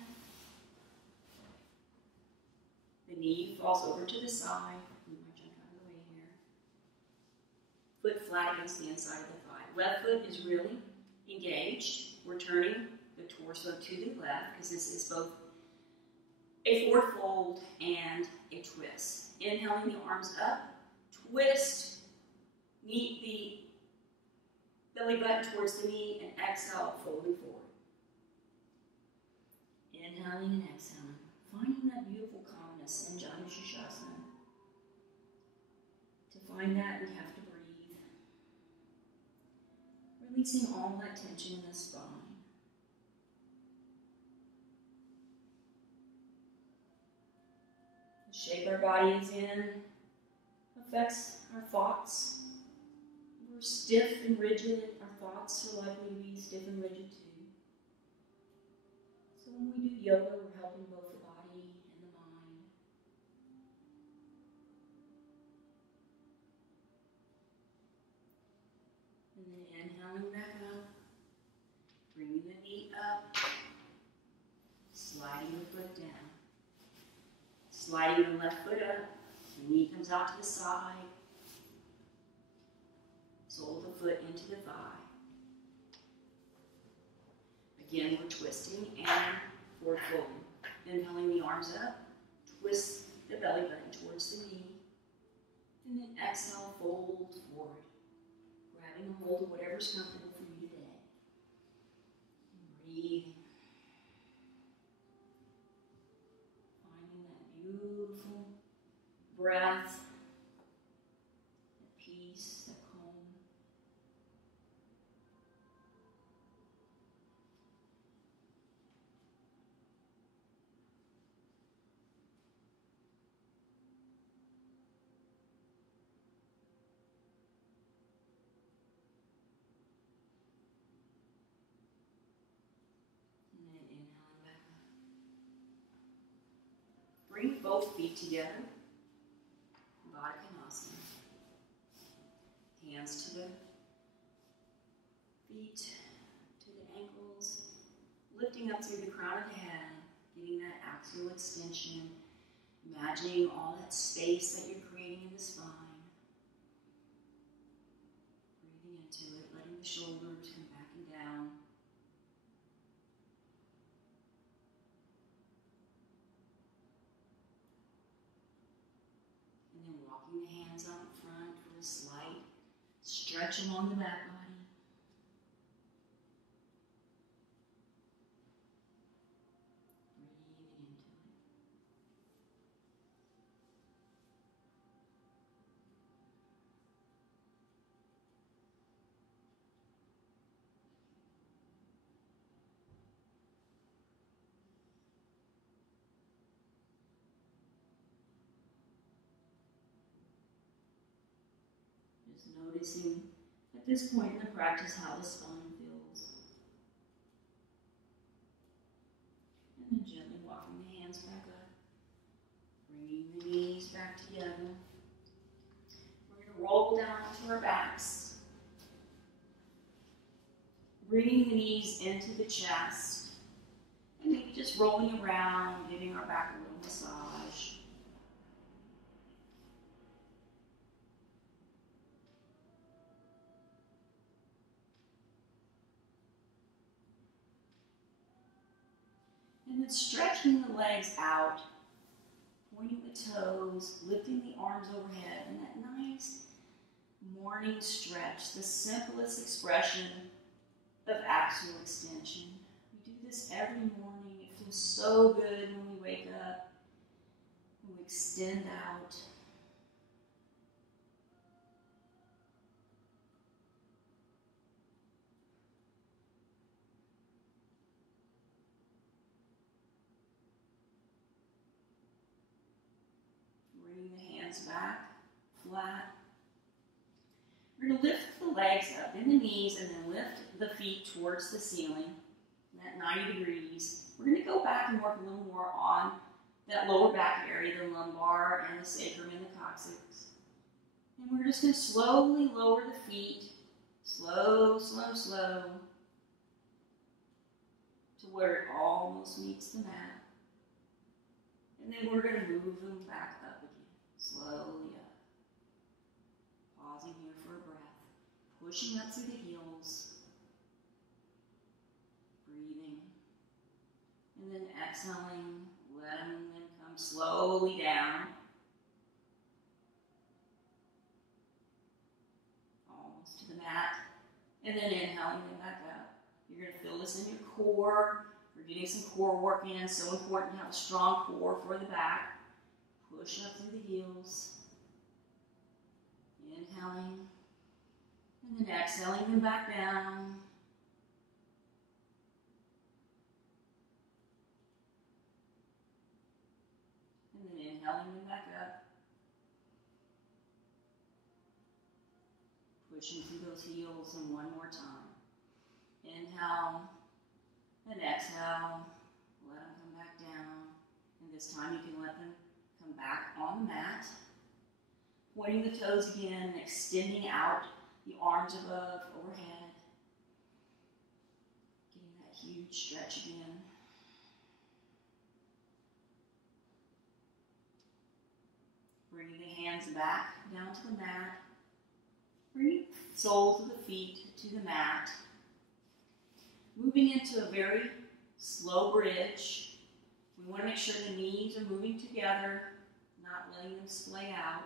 The knee falls over to the side. You might jump out of the way here. Foot flat against the inside of the thigh. Left foot is really engaged. We're turning the torso to the left because this is both a forward fold and a twist. Inhaling the arms up, twist, meet the belly button towards the knee, and exhale, folding forward. Inhaling and exhaling, finding that beautiful calmness in Janu Shirshasana. To find that, we have to breathe. Releasing all that tension in the spine. The shape our body is in affects our thoughts. We're stiff and rigid. Our thoughts are likely to be stiff and rigid too. So when we do yoga, we're helping both the body and the mind. And then inhaling back up, bringing the knee up, sliding the foot down. Sliding the left foot up, the knee comes out to the side. Sole of the foot into the thigh. Again, we're twisting and forward folding. Inhaling the arms up, twist the belly button towards the knee, and then exhale, fold forward. Grabbing a hold of whatever's comfortable for you today. Breathing. Finding that beautiful breath, that peace, that calm. Bring both feet together. Baddha Konasana. Hands to the feet, to the ankles, lifting up through the crown of the head, getting that axial extension, imagining all that space that you're creating in the spine. Breathing into it, letting the shoulders come back and down. And then walking the hands out in front for a slight stretch along the back body. Just noticing at this point in the practice how the spine feels. And then gently walking the hands back up. Bringing the knees back together. We're going to roll down onto our backs. Bringing the knees into the chest. And maybe just rolling around, giving our back a little massage. And then stretching the legs out, pointing the toes, lifting the arms overhead, and that nice morning stretch, the simplest expression of axial extension. We do this every morning. It feels so good when we wake up, when we extend out. Bring the hands back, flat. We're going to lift the legs up in the knees and then lift the feet towards the ceiling at 90 degrees. We're going to go back and work a little more on that lower back area, the lumbar and the sacrum and the coccyx. And we're just going to slowly lower the feet, slow, slow, slow, to where it almost meets the mat. And then we're going to move them back up again, slowly up. Pausing here for a breath. Pushing up through the heels. Breathing. And then exhaling, letting them come slowly down. Almost to the mat. And then inhaling them back up. You're going to feel this in your core. We're getting some core work in. So important to have a strong core for the back. Push up through the heels. Inhaling. And then exhaling them back down. And then inhaling them back up. Pushing through those heels, and one more time. Inhale. And exhale, let them come back down. And this time you can let them come back on the mat. Pointing the toes again, extending out the arms above, overhead. Getting that huge stretch again. Bringing the hands back down to the mat. Bringing the soles of the feet to the mat. Moving into a very slow bridge. We want to make sure the knees are moving together, not letting them splay out.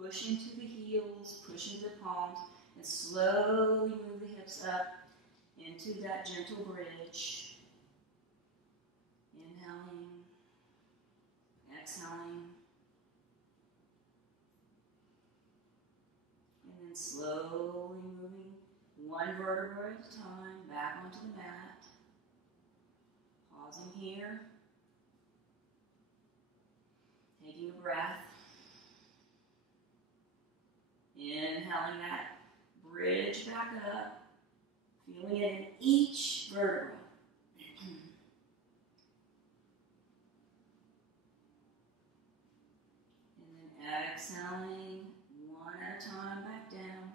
Push into the heels, push into the palms, and slowly move the hips up into that gentle bridge. Inhaling, exhaling, and then slowly moving one vertebra at a time back onto the mat. Pausing here. Taking a breath. Inhaling that bridge back up. Feeling it in each vertebra. exhaling one at a time back down.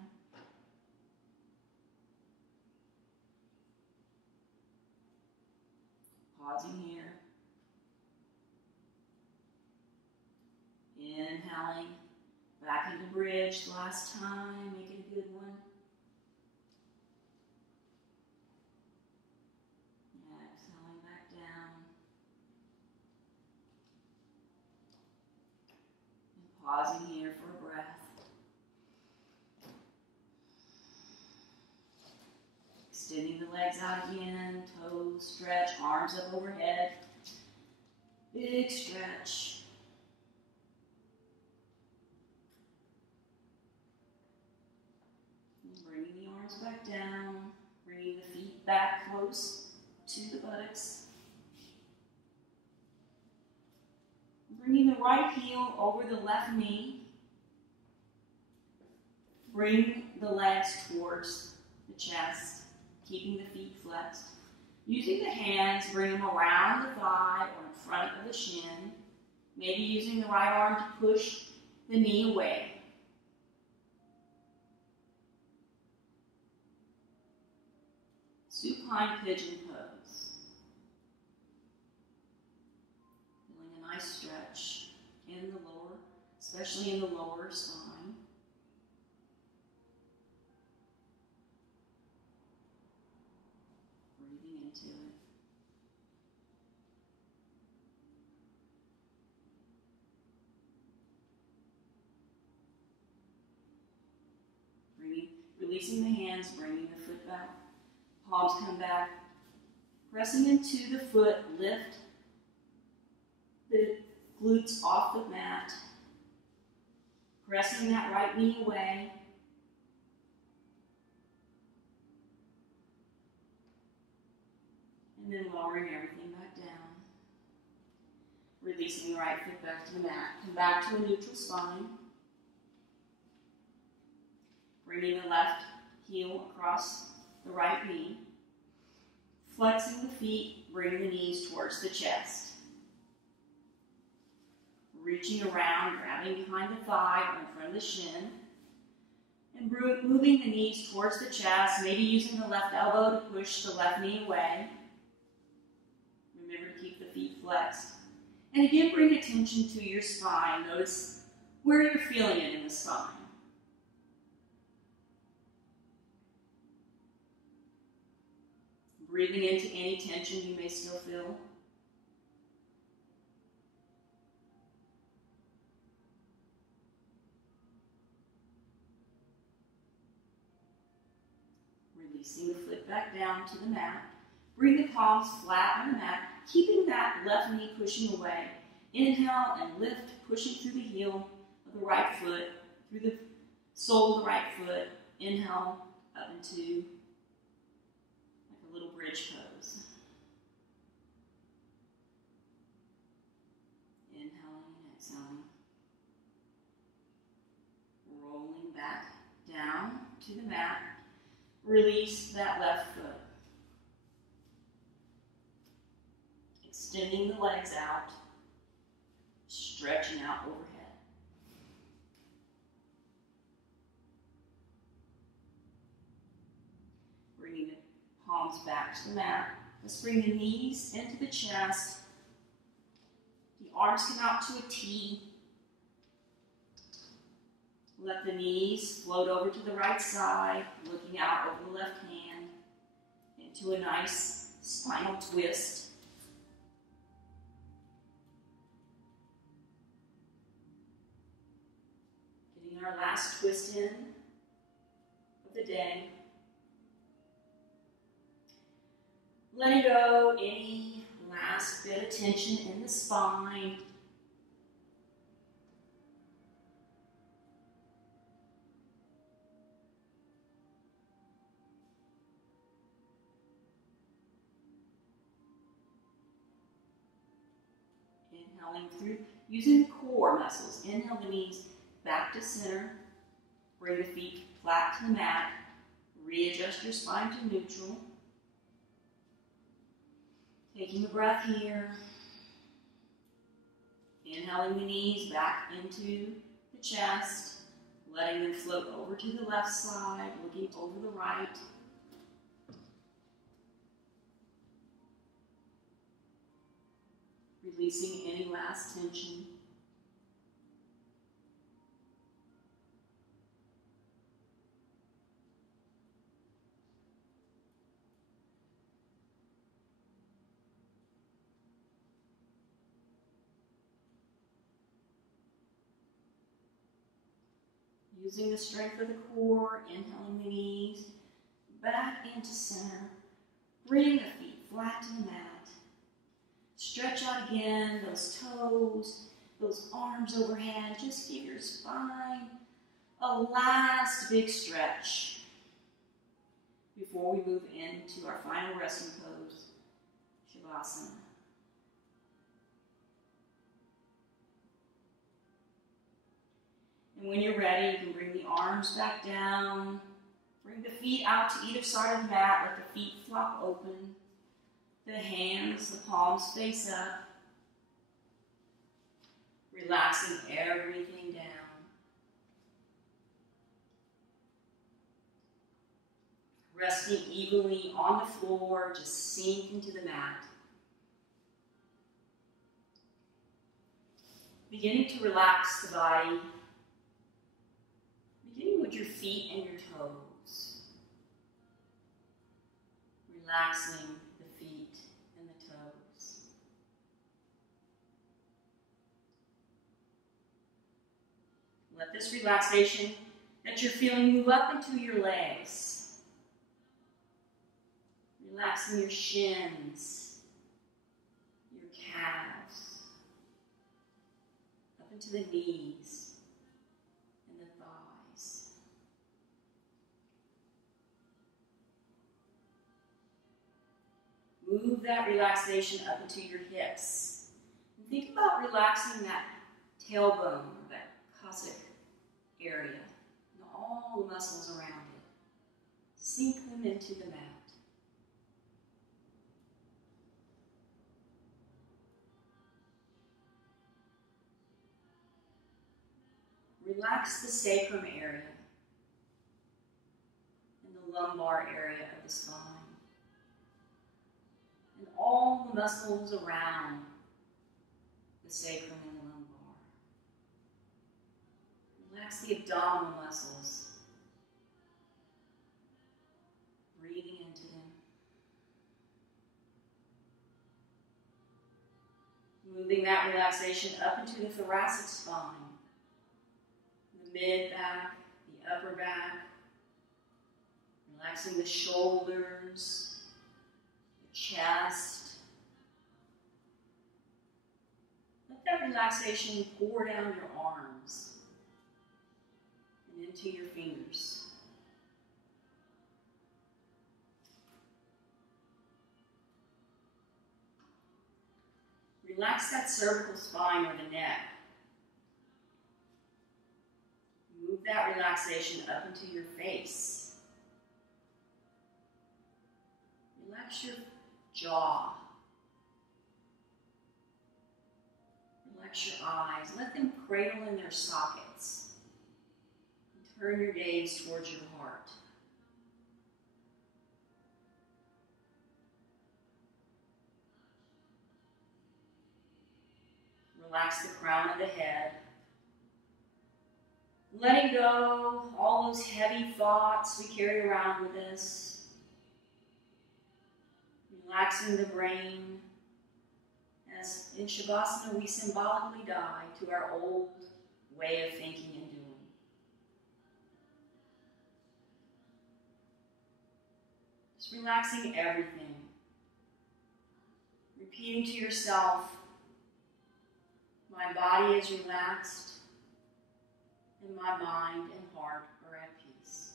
Pausing here. Inhaling back into bridge last time. Make it a good one. Exhaling back down. And pausing here for a breath. Extending the legs out again. Toes stretch, arms up overhead. Big stretch. Back down, bringing the feet back close to the buttocks. Bringing the right heel over the left knee. Bring the legs towards the chest, keeping the feet flexed. Using the hands, bring them around the thigh or in front of the shin. Maybe using the right arm to push the knee away. Supine pigeon pose. Feeling a nice stretch in the lower, especially in the lower spine. Breathing into it. Releasing the hands, bringing the foot back. Palms come back, pressing into the foot, lift the glutes off the mat, pressing that right knee away, and then lowering everything back down. Releasing the right foot back to the mat. Come back to a neutral spine. Bringing the left heel across the right knee. Flexing the feet, bring the knees towards the chest. Reaching around, grabbing behind the thigh or in front of the shin. And moving the knees towards the chest, maybe using the left elbow to push the left knee away. Remember to keep the feet flexed. And again, bring attention to your spine. Notice where you're feeling it in the spine. Breathing into any tension you may still feel. Releasing the foot back down to the mat. Bring the palms flat on the mat, keeping that left knee pushing away. Inhale and lift, pushing through the heel of the right foot, through the sole of the right foot. Inhale up into little bridge pose. Inhaling and exhaling. Rolling back down to the mat. Release that left foot. Extending the legs out. Stretching out overhead. Bringing the palms back to the mat. Let's bring the knees into the chest. The arms come out to a T. Let the knees float over to the right side, looking out over the left hand into a nice spinal twist. Getting our last twist in of the day. Letting go any last bit of tension in the spine. Inhaling through, using the core muscles. Inhale the knees back to center. Bring the feet flat to the mat. Readjust your spine to neutral. Taking a breath here. Inhaling the knees back into the chest, letting them float over to the left side, looking over the right. Releasing any last tension. Using the strength of the core, inhaling the knees, back into center. Bring the feet flat to the mat. Stretch out again, those toes, those arms overhead. Just give your spine a last big stretch before we move into our final resting pose, Shavasana. And when you're ready, you can bring the arms back down. Bring the feet out to either side of the mat. Let the feet flop open. The hands, the palms face up. Relaxing everything down. Resting evenly on the floor, just sink into the mat. Beginning to relax the body. Beginning with your feet and your toes. Relaxing the feet and the toes. Let this relaxation that you're feeling move up into your legs. Relaxing your shins, your calves, up into the knees and the thighs. Move that relaxation up into your hips. And think about relaxing that tailbone, or that cossack area, and all the muscles around it. Sink them into the mat. Relax the sacrum area and the lumbar area of the spine, and all the muscles around the sacrum and the lumbar. Relax the abdominal muscles, breathing into them. Moving that relaxation up into the thoracic spine, the mid-back, the upper back. Relaxing the shoulders, the chest. Let that relaxation pour down your arms and into your fingers. Relax that cervical spine or the neck. Move that relaxation up into your face. Relax your jaw. Relax your eyes. Let them cradle in their sockets. And turn your gaze towards your heart. Relax the crown of the head. Letting go all those heavy thoughts we carry around with us. Relaxing the brain. As in Shavasana, we symbolically die to our old way of thinking and doing. Just relaxing everything. Repeating to yourself, my body is relaxed, and my mind and heart are at peace.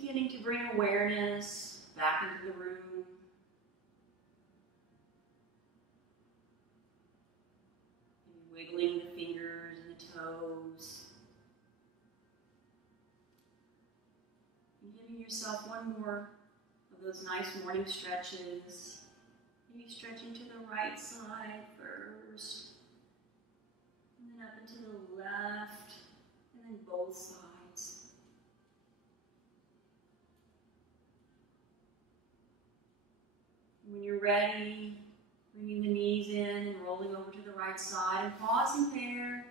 beginning to bring awareness back into the room. Maybe wiggling the fingers and the toes. And giving yourself one more of those nice morning stretches. Maybe stretching to the right side first. And then up and to the left. And then both sides. When you're ready, bringing the knees in and rolling over to the right side and pausing there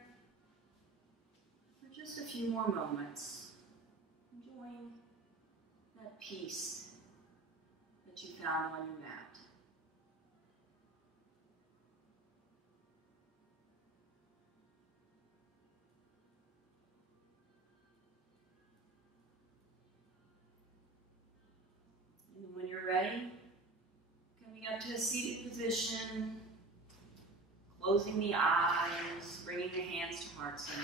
for just a few more moments. Enjoying that peace that you found on your mat. And when you're ready, coming up to a seated position, closing the eyes, bringing the hands to heart center.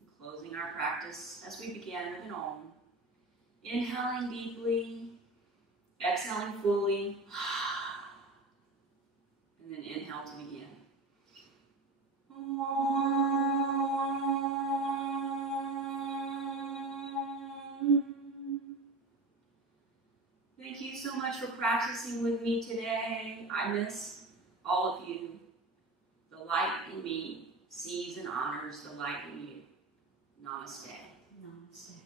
And closing our practice as we began with an Om. Inhaling deeply, exhaling fully, and then inhale to begin. Thank you so much for practicing with me today. I miss all of you. The light in me sees and honors the light in you. Namaste. Namaste.